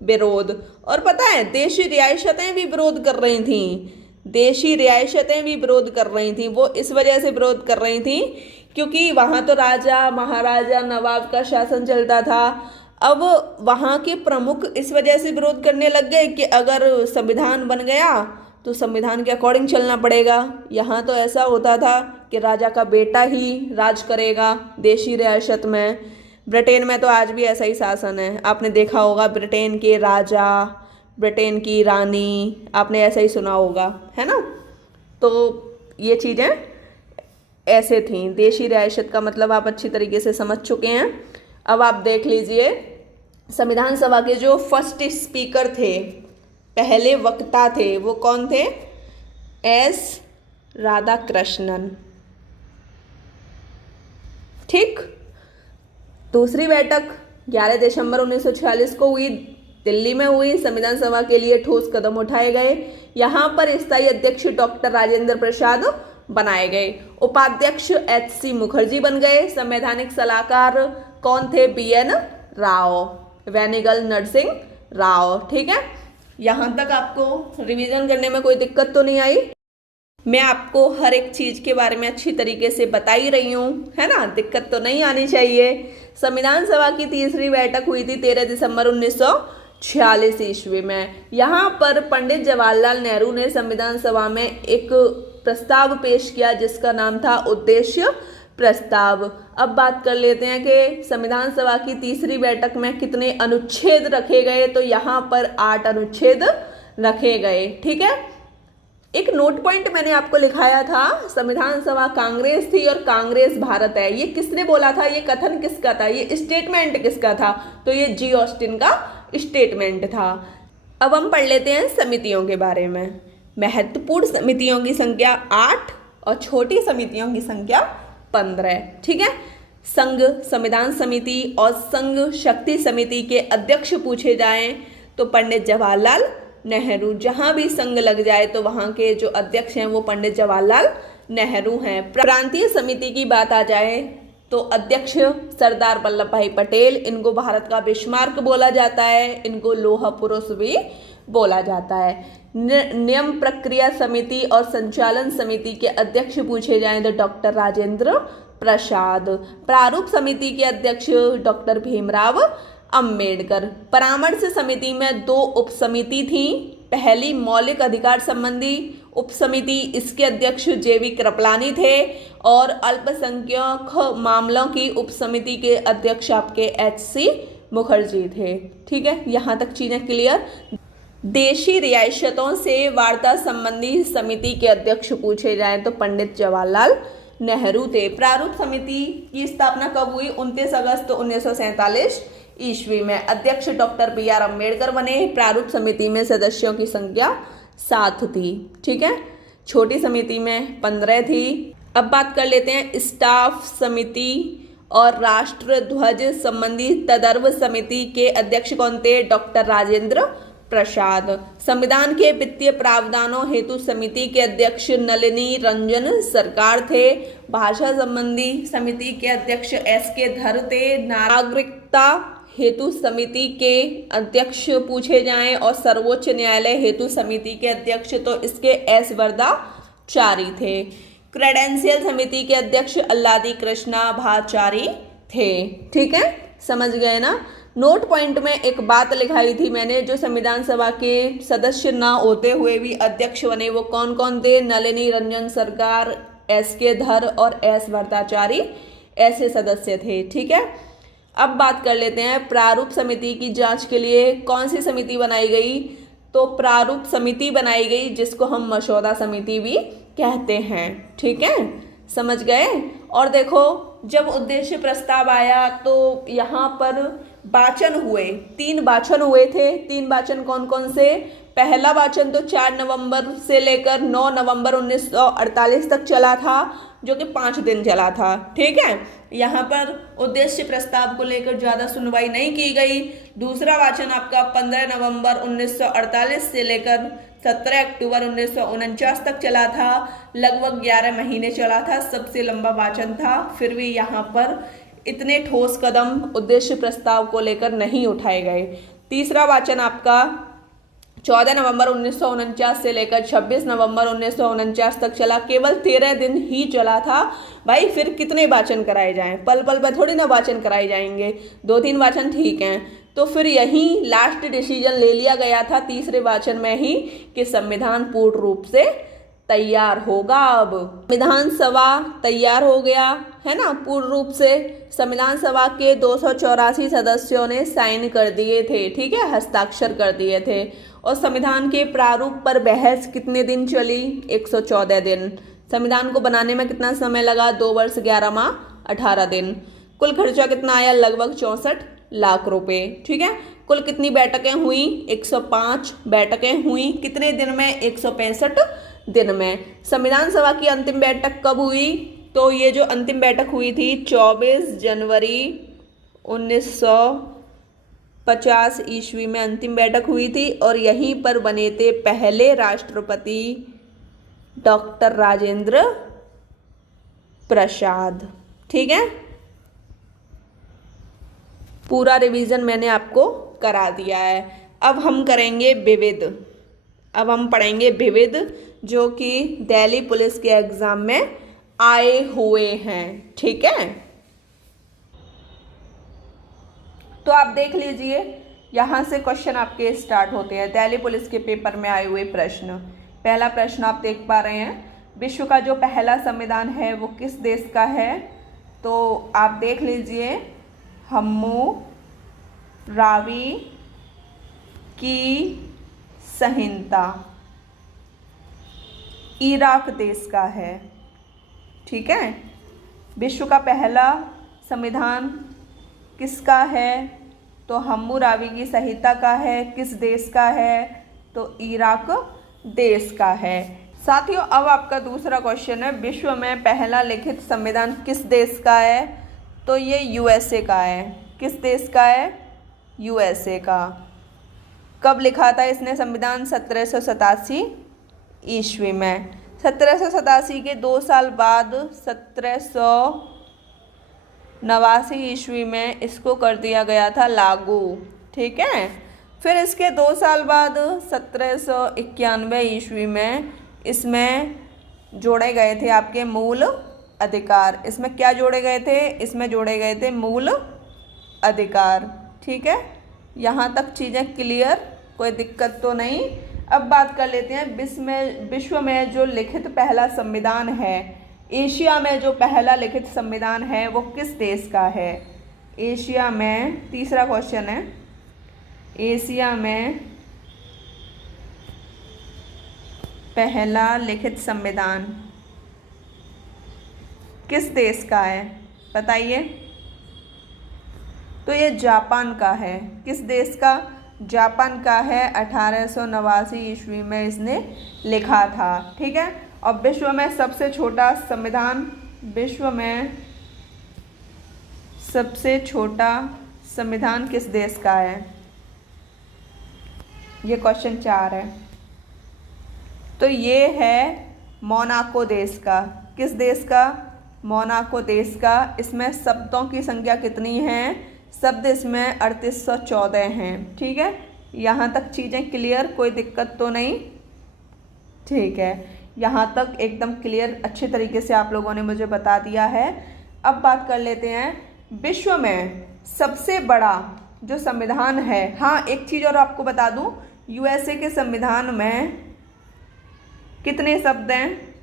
विरोध। और पता है देशी रियासतें भी विरोध कर रही थी, देशी रियासतें भी विरोध कर रही थी। वो इस वजह से विरोध कर रही थी क्योंकि वहाँ तो राजा महाराजा नवाब का शासन चलता था। अब वहाँ के प्रमुख इस वजह से विरोध करने लग गए कि अगर संविधान बन गया तो संविधान के अकॉर्डिंग चलना पड़ेगा। यहाँ तो ऐसा होता था कि राजा का बेटा ही राज करेगा देशी रियासत में। ब्रिटेन में तो आज भी ऐसा ही शासन है, आपने देखा होगा, ब्रिटेन के राजा, ब्रिटेन की रानी, आपने ऐसा ही सुना होगा, है ना। तो ये चीज़ें ऐसे थी। देशी रियासत का मतलब आप अच्छी तरीके से समझ चुके हैं। अब आप देख लीजिए संविधान सभा के जो फर्स्ट स्पीकर थे, पहले वक्ता थे, वो कौन थे? एस राधाकृष्णन। ठीक। दूसरी बैठक 11 दिसंबर 1946 को हुई, दिल्ली में हुई। संविधान सभा के लिए ठोस कदम उठाए गए। यहाँ पर स्थायी अध्यक्ष डॉक्टर राजेंद्र प्रसाद बनाए गए। उपाध्यक्ष HC मुखर्जी बन गए। संवैधानिक सलाहकार कौन थे? BN राव, वेनिगल नरसिंह राव। ठीक है, यहाँ तक आपको रिवीजन करने में कोई दिक्कत तो नहीं आई? मैं आपको हर एक चीज के बारे में अच्छी तरीके से बता ही रही हूँ, है ना, दिक्कत तो नहीं आनी चाहिए। संविधान सभा की तीसरी बैठक हुई थी 13 दिसंबर 1946 ईस्वी में। यहाँ पर पंडित जवाहरलाल नेहरू ने संविधान सभा में एक प्रस्ताव पेश किया जिसका नाम था उद्देश्य प्रस्ताव। अब बात कर लेते हैं कि संविधान सभा की तीसरी बैठक में कितने अनुच्छेद रखे गए। तो यहाँ पर 8 अनुच्छेद रखे गए। ठीक है, एक नोट पॉइंट मैंने आपको लिखाया था, संविधान सभा कांग्रेस थी और कांग्रेस भारत है। ये किसने बोला था? ये कथन किसका था? ये स्टेटमेंट किसका था? तो ये जी ऑस्टिन का स्टेटमेंट था। अब हम पढ़ लेते हैं समितियों के बारे में। महत्वपूर्ण समितियों की संख्या 8 और छोटी समितियों की संख्या 15। ठीक है, संघ संविधान समिति और संघ शक्ति समिति के अध्यक्ष पूछे जाएं तो पंडित जवाहरलाल नेहरू। जहां भी संघ लग जाए तो वहां के जो अध्यक्ष हैं वो पंडित जवाहरलाल नेहरू हैं। प्रांतीय समिति की बात आ जाए तो अध्यक्ष सरदार वल्लभ भाई पटेल। इनको भारत का बिस्मार्क बोला जाता है, इनको लौह पुरुष भी बोला जाता है। नियम प्रक्रिया समिति और संचालन समिति के अध्यक्ष पूछे जाएं तो डॉक्टर राजेंद्र प्रसाद। प्रारूप समिति के अध्यक्ष डॉक्टर भीमराव अंबेडकर। परामर्श समिति में 2 उपसमिति थी। पहली मौलिक अधिकार संबंधी उपसमिति, इसके अध्यक्ष JV कृपलानी थे। और अल्पसंख्यक मामलों की उपसमिति के अध्यक्ष आपके HC मुखर्जी थे। ठीक है, यहाँ तक चीजें क्लियर। देशी रियासतों से वार्ता संबंधी समिति के अध्यक्ष पूछे जाएं तो पंडित जवाहरलाल नेहरू थे। प्रारूप समिति की स्थापना कब हुई? 29 अगस्त 1947 ईस्वी में। अध्यक्ष डॉक्टर BR अम्बेडकर बने। प्रारूप समिति में सदस्यों की संख्या 7 थी। ठीक है, छोटी समिति में 15 थी। अब बात कर लेते हैं स्टाफ समिति और राष्ट्र ध्वज संबंधी तदर्व समिति के अध्यक्ष कौन थे? डॉक्टर राजेंद्र प्रसाद। संविधान के वित्तीय प्रावधानों हेतु समिति के अध्यक्ष नलिनी रंजन सरकार थे। भाषा संबंधी समिति के अध्यक्ष SK धर थे। नागरिकता हेतु समिति के अध्यक्ष पूछे जाएं और सर्वोच्च न्यायालय हेतु समिति के अध्यक्ष तो इसके S वरदाचारी थे। क्रेडेंशियल समिति के अध्यक्ष अल्लादी कृष्णा भाचारी थे। ठीक है, समझ गए ना। नोट पॉइंट में एक बात लिखाई थी मैंने, जो संविधान सभा के सदस्य ना होते हुए भी अध्यक्ष बने वो कौन कौन थे? नलिनी रंजन सरकार, SK धर और S वरदाचारी, ऐसे सदस्य थे। ठीक है, अब बात कर लेते हैं प्रारूप समिति की जांच के लिए कौन सी समिति बनाई गई? तो प्रारूप समिति बनाई गई जिसको हम मसौदा समिति भी कहते हैं। ठीक है, समझ गए। और देखो जब उद्देश्य प्रस्ताव आया तो यहाँ पर वाचन हुए, 3 वाचन हुए थे। 3 वाचन कौन कौन से? पहला वाचन तो 4 नवंबर से लेकर 9 नवंबर 1948 तक चला था, जो कि 5 दिन चला था। ठीक है, यहाँ पर उद्देश्य प्रस्ताव को लेकर ज़्यादा सुनवाई नहीं की गई। दूसरा वाचन आपका 15 नवंबर 1948 से लेकर 17 अक्टूबर 1949 तक चला था, लगभग 11 महीने चला था, सबसे लंबा वाचन था। फिर भी यहाँ पर इतने ठोस कदम उद्देश्य प्रस्ताव को लेकर नहीं उठाए गए। तीसरा वाचन आपका 14 नवंबर 1949 से लेकर 26 नवंबर 1949 तक चला, केवल 13 दिन ही चला था भाई। फिर कितने वाचन कराए जाएं, पल पल पर थोड़ी ना वाचन कराए जाएंगे, 2-3 वाचन ठीक हैं। तो फिर यही लास्ट डिसीजन ले लिया गया था तीसरे वाचन में ही कि संविधान पूर्ण रूप से तैयार होगा। अब विधानसभा तैयार हो गया है ना पूर्ण रूप से। संविधान सभा के 284 सदस्यों ने साइन कर दिए थे, ठीक है, हस्ताक्षर कर दिए थे। और संविधान के प्रारूप पर बहस कितने दिन चली? 114 दिन। संविधान को बनाने में कितना समय लगा? 2 वर्ष 11 माह 18 दिन। कुल खर्चा कितना आया? लगभग 64 लाख रुपए, ठीक है। कुल कितनी बैठकें हुई? 105 बैठकें हुई। कितने दिन में? 165 दिन में। संविधान सभा की अंतिम बैठक कब हुई? तो ये जो अंतिम बैठक हुई थी 24 जनवरी 1950 ईस्वी में अंतिम बैठक हुई थी। और यहीं पर बने थे पहले राष्ट्रपति डॉक्टर राजेंद्र प्रसाद, ठीक है। पूरा रिवीजन मैंने आपको करा दिया है। अब हम करेंगे विविध। अब हम पढ़ेंगे विविध, जो कि दिल्ली पुलिस के एग्जाम में आए हुए हैं, ठीक है। तो आप देख लीजिए, यहाँ से क्वेश्चन आपके स्टार्ट होते हैं दिल्ली पुलिस के पेपर में आए हुए प्रश्न। पहला प्रश्न आप देख पा रहे हैं, विश्व का जो पहला संविधान है वो किस देश का है? तो आप देख लीजिए, हम्मुराबी की संहिता इराक देश का है, ठीक है। विश्व का पहला संविधान किसका है? तो हम्मुराबी की संहिता का है। किस देश का है? तो इराक देश का है। साथियों, अब आपका दूसरा क्वेश्चन है, विश्व में पहला लिखित संविधान किस देश का है? तो ये यूएसए का है। किस देश का है? यूएसए का। कब लिखा था इसने संविधान? 1787 ईस्वी में। 1787 के 2 साल बाद 1789 ईस्वी में इसको कर दिया गया था लागू, ठीक है। फिर इसके 2 साल बाद 1791 ईस्वी में इसमें जोड़े गए थे आपके मूल अधिकार। इसमें क्या जोड़े गए थे? इसमें जोड़े गए थे मूल अधिकार, ठीक है। यहाँ तक चीज़ें क्लियर, कोई दिक्कत तो नहीं। अब बात कर लेते हैं विश्व में जो लिखित पहला संविधान है, एशिया में जो पहला लिखित संविधान है वो किस देश का है? एशिया में, तीसरा क्वेश्चन है, एशिया में पहला लिखित संविधान किस देश का है? बताइए। तो ये जापान का है। किस देश का? जापान का है। 1889 ईस्वी में इसने लिखा था, ठीक है। और विश्व में सबसे छोटा संविधान, विश्व में सबसे छोटा संविधान किस देश का है? ये क्वेश्चन 4 है। तो ये है मोनाको देश का। किस देश का? मोनाको देश का। इसमें शब्दों की संख्या कितनी है? शब्द इसमें 3814 हैं, ठीक है। यहाँ तक चीज़ें क्लियर, कोई दिक्कत तो नहीं, ठीक है। यहाँ तक एकदम क्लियर, अच्छे तरीके से आप लोगों ने मुझे बता दिया है। अब बात कर लेते हैं विश्व में सबसे बड़ा जो संविधान है। हाँ, एक चीज़ और आपको बता दूँ, यूएसए के संविधान में कितने शब्द हैं?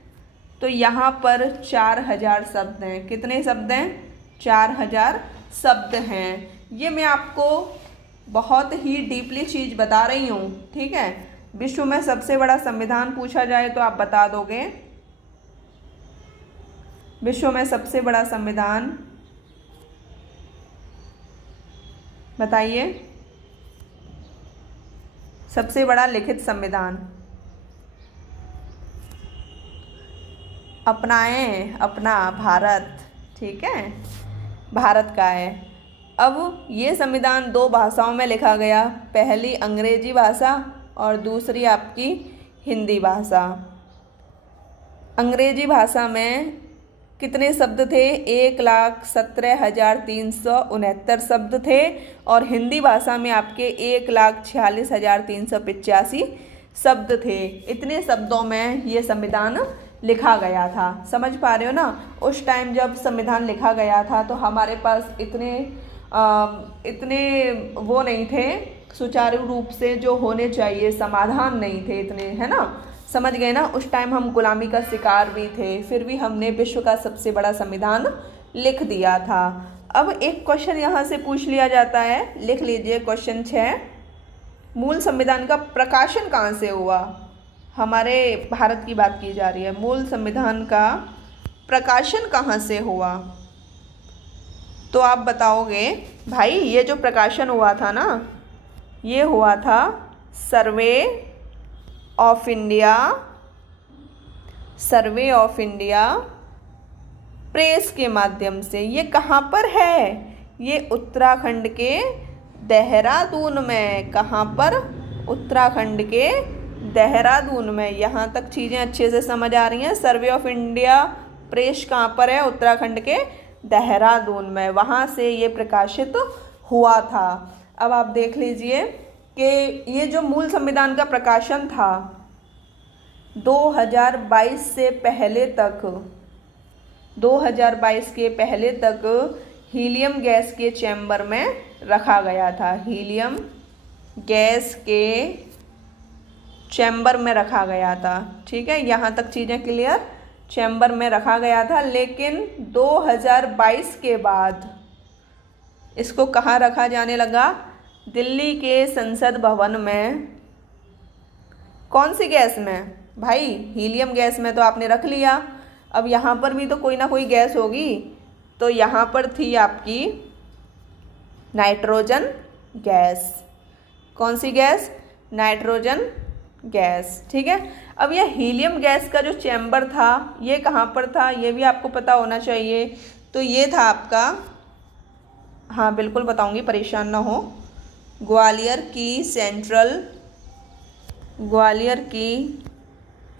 तो यहाँ पर 4000 शब्द हैं। कितने शब्द हैं? 4000 शब्द हैं। ये मैं आपको बहुत ही डीपली चीज़ बता रही हूँ, ठीक है। विश्व में सबसे बड़ा संविधान पूछा जाए तो आप बता दोगे। विश्व में सबसे बड़ा संविधान बताइए। सबसे बड़ा लिखित संविधान अपनाएं अपना भारत, ठीक है, भारत का है। अब ये संविधान 2 भाषाओं में लिखा गया, पहली अंग्रेजी भाषा और दूसरी आपकी हिंदी भाषा। अंग्रेजी भाषा में कितने शब्द थे? 1,17,369 शब्द थे। और हिंदी भाषा में आपके 1,46,385 शब्द थे। इतने शब्दों में ये संविधान लिखा गया था। समझ पा रहे हो ना? उस टाइम जब संविधान लिखा गया था तो हमारे पास इतने वो नहीं थे, सुचारू रूप से जो होने चाहिए समाधान नहीं थे इतने, है ना? समझ गए ना? उस टाइम हम गुलामी का शिकार भी थे, फिर भी हमने विश्व का सबसे बड़ा संविधान लिख दिया था। अब एक क्वेश्चन यहाँ से पूछ लिया जाता है, लिख लीजिए क्वेश्चन 6। मूल संविधान का प्रकाशन कहाँ से हुआ? हमारे भारत की बात की जा रही है। मूल संविधान का प्रकाशन कहाँ से हुआ? तो आप बताओगे भाई ये जो प्रकाशन हुआ था ना, ये हुआ था सर्वे ऑफ इंडिया प्रेस के माध्यम से। ये कहाँ पर है? ये उत्तराखंड के देहरादून में। कहाँ पर? उत्तराखंड के देहरादून में। यहाँ तक चीज़ें अच्छे से समझ आ रही हैं? सर्वे ऑफ इंडिया प्रेस कहाँ पर है? उत्तराखंड के देहरादून में। वहाँ से ये प्रकाशित हुआ था। अब आप देख लीजिए कि ये जो मूल संविधान का प्रकाशन था 2022 से पहले तक, 2022 के पहले तक हीलियम गैस के चैम्बर में रखा गया था। हीलियम गैस के चैम्बर में रखा गया था। ठीक है, यहाँ तक चीज़ें क्लियर? चैम्बर में रखा गया था, लेकिन 2022 के बाद इसको कहाँ रखा जाने लगा? दिल्ली के संसद भवन में। कौन सी गैस में भाई? हीलियम गैस में तो आपने रख लिया। अब यहाँ पर भी तो कोई ना कोई गैस होगी, तो यहाँ पर थी आपकी नाइट्रोजन गैस। कौन सी गैस? Nitrogen gas. ठीक है, अब यह हीलियम गैस का जो चैम्बर था ये कहाँ पर था? ये भी आपको पता होना चाहिए। तो ये था आपका, हाँ बिल्कुल बताऊंगी, परेशान ना हो, ग्वालियर की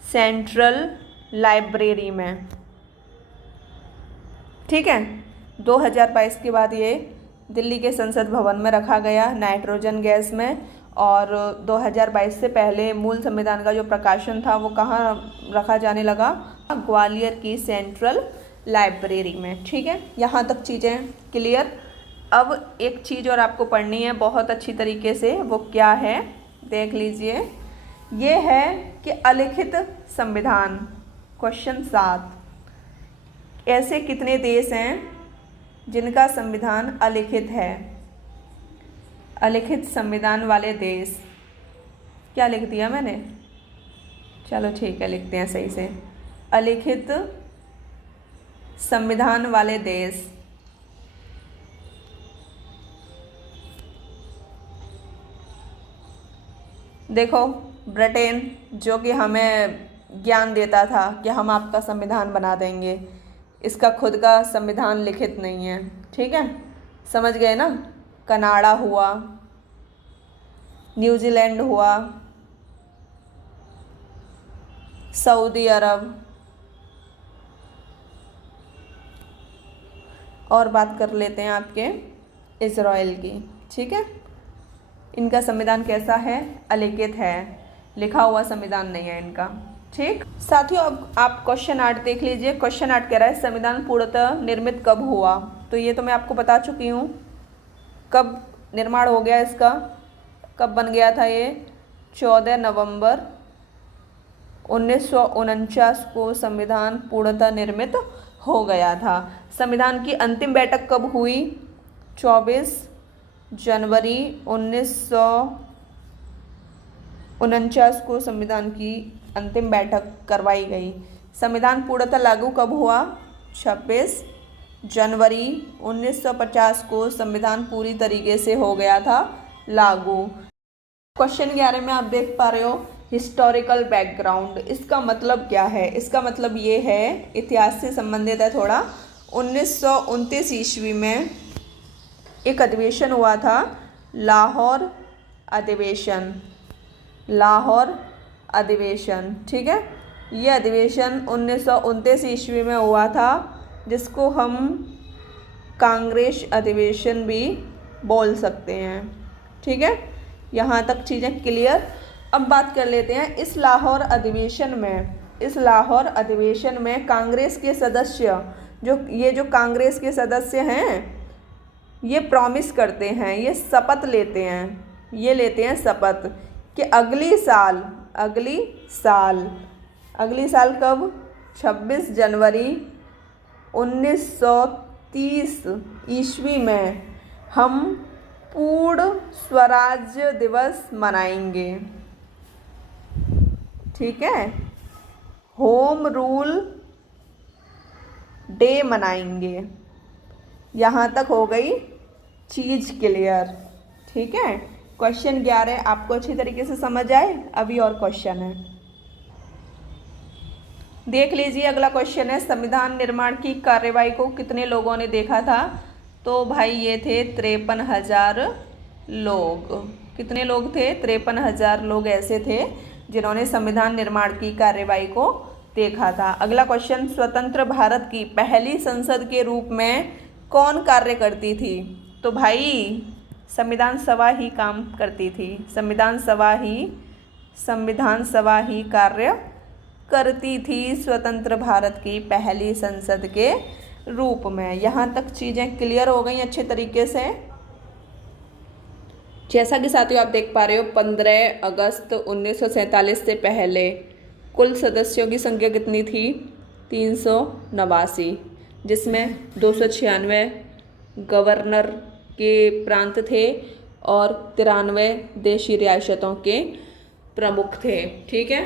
सेंट्रल लाइब्रेरी में। ठीक है, 2022 के बाद ये दिल्ली के संसद भवन में रखा गया नाइट्रोजन गैस में। और 2022 से पहले मूल संविधान का जो प्रकाशन था वो कहाँ रखा जाने लगा? ग्वालियर की सेंट्रल लाइब्रेरी में। ठीक है, यहाँ तक चीज़ें क्लियर? अब एक चीज़ और आपको पढ़नी है बहुत अच्छी तरीके से, वो क्या है देख लीजिए। ये है कि अलिखित संविधान। क्वेश्चन 7, ऐसे कितने देश हैं जिनका संविधान अलिखित है? अलिखित संविधान वाले देश। क्या लिख दिया मैंने? चलो ठीक है, लिखते हैं सही से। अलिखित संविधान वाले देश। देखो, ब्रिटेन जो कि हमें ज्ञान देता था कि हम आपका संविधान बना देंगे, इसका खुद का संविधान लिखित नहीं है। ठीक है, समझ गए ना? कनाडा हुआ, न्यूजीलैंड हुआ, सऊदी अरब, और बात कर लेते हैं आपके इजराइल की। ठीक है, इनका संविधान कैसा है? अलिखित है, लिखा हुआ संविधान नहीं है इनका। ठीक साथियों, अब आप क्वेश्चन 8 देख लीजिए। क्वेश्चन 8 कह रहा है संविधान पूर्णतः निर्मित कब हुआ? तो ये तो मैं आपको बता चुकी हूँ, कब निर्माण हो गया इसका, कब बन गया था ये? 14 नवंबर 1949 को संविधान पूर्णतः निर्मित हो गया था। संविधान की अंतिम बैठक कब हुई? 24 जनवरी 1949 को संविधान की अंतिम बैठक करवाई गई। संविधान पूर्णतः लागू कब हुआ? 26 जनवरी 1950 को संविधान पूरी तरीके से हो गया था लागू। क्वेश्चन 11 में आप देख पा रहे हो हिस्टोरिकल बैकग्राउंड। इसका मतलब क्या है? इसका मतलब ये है, इतिहास से संबंधित है थोड़ा। 1929 ईस्वी में एक अधिवेशन हुआ था, लाहौर अधिवेशन। ठीक है, ये अधिवेशन 1929 ईस्वी में हुआ था जिसको हम कांग्रेस अधिवेशन भी बोल सकते हैं। ठीक है, यहाँ तक चीज़ें क्लियर। अब बात कर लेते हैं इस लाहौर अधिवेशन में कांग्रेस के सदस्य जो कांग्रेस के सदस्य हैं ये प्रॉमिस करते हैं, ये शपथ लेते हैं शपथ कि अगली साल कब? 26 जनवरी 1930 ईस्वी में हम पूर्ण स्वराज्य दिवस मनाएंगे। ठीक है, होम रूल डे मनाएंगे। यहाँ तक हो गई चीज़ क्लियर। ठीक है, क्वेश्चन 11 आपको अच्छी तरीके से समझ आए? अभी और क्वेश्चन है, देख लीजिए। अगला क्वेश्चन है संविधान निर्माण की कार्यवाही को कितने लोगों ने देखा था? तो भाई ये थे 53,000 लोग। कितने लोग थे? 53,000 लोग ऐसे थे जिन्होंने संविधान निर्माण की कार्यवाही को देखा था। अगला क्वेश्चन, स्वतंत्र भारत की पहली संसद के रूप में कौन कार्य करती थी? तो भाई संविधान सभा ही काम करती थी। संविधान सभा ही कार्य करती थी स्वतंत्र भारत की पहली संसद के रूप में। यहाँ तक चीज़ें क्लियर हो गई अच्छे तरीके से। जैसा कि साथियों आप देख पा रहे हो 15 अगस्त 1947 से पहले कुल सदस्यों की संख्या कितनी थी? 389, जिसमें 296 गवर्नर के प्रांत थे और 93 देशी रियासतों के प्रमुख थे। ठीक है,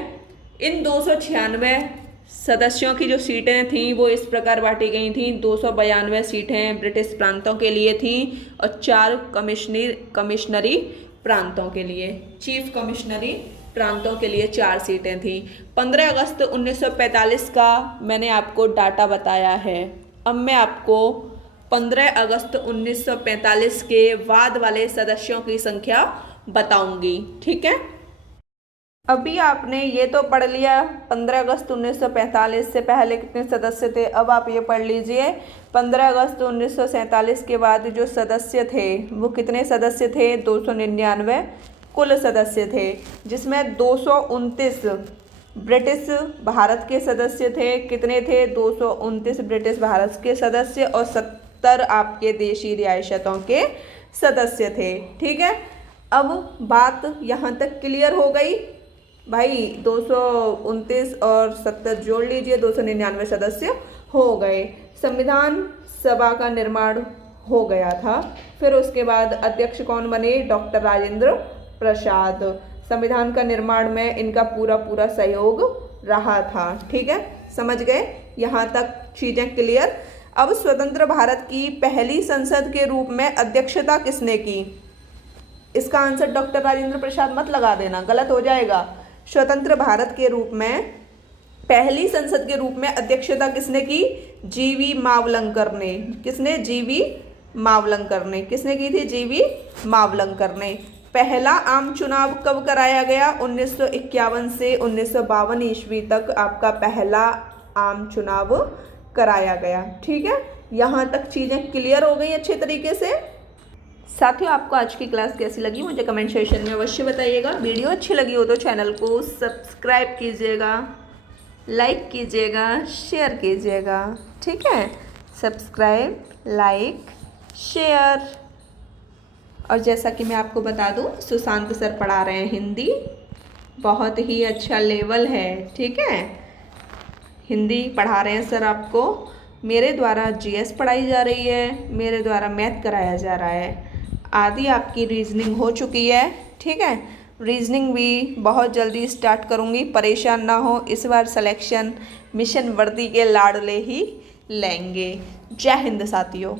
इन 296 सदस्यों की जो सीटें थीं वो इस प्रकार बांटी गई थीं। 292 सीटें ब्रिटिश प्रांतों के लिए थीं और 4 कमिश्नरी प्रांतों के लिए, चीफ कमिश्नरी प्रांतों के लिए 4 सीटें थीं। 15 अगस्त 1945 का मैंने आपको डाटा बताया है। अब मैं आपको 15 अगस्त 1945 के बाद वाले सदस्यों की संख्या बताऊंगी। ठीक है, अभी आपने ये तो पढ़ लिया 15 अगस्त 1945 से पहले कितने सदस्य थे। अब आप ये पढ़ लीजिए 15 अगस्त 1947 के बाद जो सदस्य थे वो कितने सदस्य थे? 299 कुल सदस्य थे, जिसमें 229 ब्रिटिश भारत के सदस्य थे। कितने थे? 229 ब्रिटिश भारत के सदस्य और 70 आपके देशी रियासतों के सदस्य थे। ठीक है, अब बात यहाँ तक क्लियर हो गई भाई। 229 और 70 जोड़ लीजिए, 299 सदस्य हो गए। संविधान सभा का निर्माण हो गया था। फिर उसके बाद अध्यक्ष कौन बने? डॉक्टर राजेंद्र प्रसाद। संविधान का निर्माण में इनका पूरा सहयोग रहा था। ठीक है, समझ गए? यहाँ तक चीज़ें क्लियर। अब स्वतंत्र भारत की पहली संसद के रूप में अध्यक्षता किसने की? इसका आंसर डॉक्टर राजेंद्र प्रसाद मत लगा देना, गलत हो जाएगा। स्वतंत्र भारत के रूप में पहली संसद के रूप में अध्यक्षता किसने की? जीवी मावलंकर ने। किसने? जीवी मावलंकर ने। किसने की थी? जीवी मावलंकर ने। पहला आम चुनाव कब कराया गया? 1951 से 1952 ईस्वी तक आपका पहला आम चुनाव कराया गया। ठीक है, यहाँ तक चीज़ें क्लियर हो गई अच्छे तरीके से। साथियों आपको आज की क्लास कैसी लगी मुझे कमेंट सेक्शन में अवश्य बताइएगा। वीडियो अच्छी लगी हो तो चैनल को सब्सक्राइब कीजिएगा, लाइक कीजिएगा, शेयर कीजिएगा। ठीक है, सब्सक्राइब, लाइक, शेयर। और जैसा कि मैं आपको बता दूं सुशांत सर पढ़ा रहे हैं हिंदी, बहुत ही अच्छा लेवल है। ठीक है, हिंदी पढ़ा रहे हैं सर आपको। मेरे द्वारा जीएस पढ़ाई जा रही है, मेरे द्वारा मैथ कराया जा रहा है। आदि आपकी रीजनिंग हो चुकी है। ठीक है, रीजनिंग भी बहुत जल्दी स्टार्ट करूँगी, परेशान ना हो। इस बार सिलेक्शन मिशन वर्दी के लाडले ही लेंगे। जय हिंद साथियों।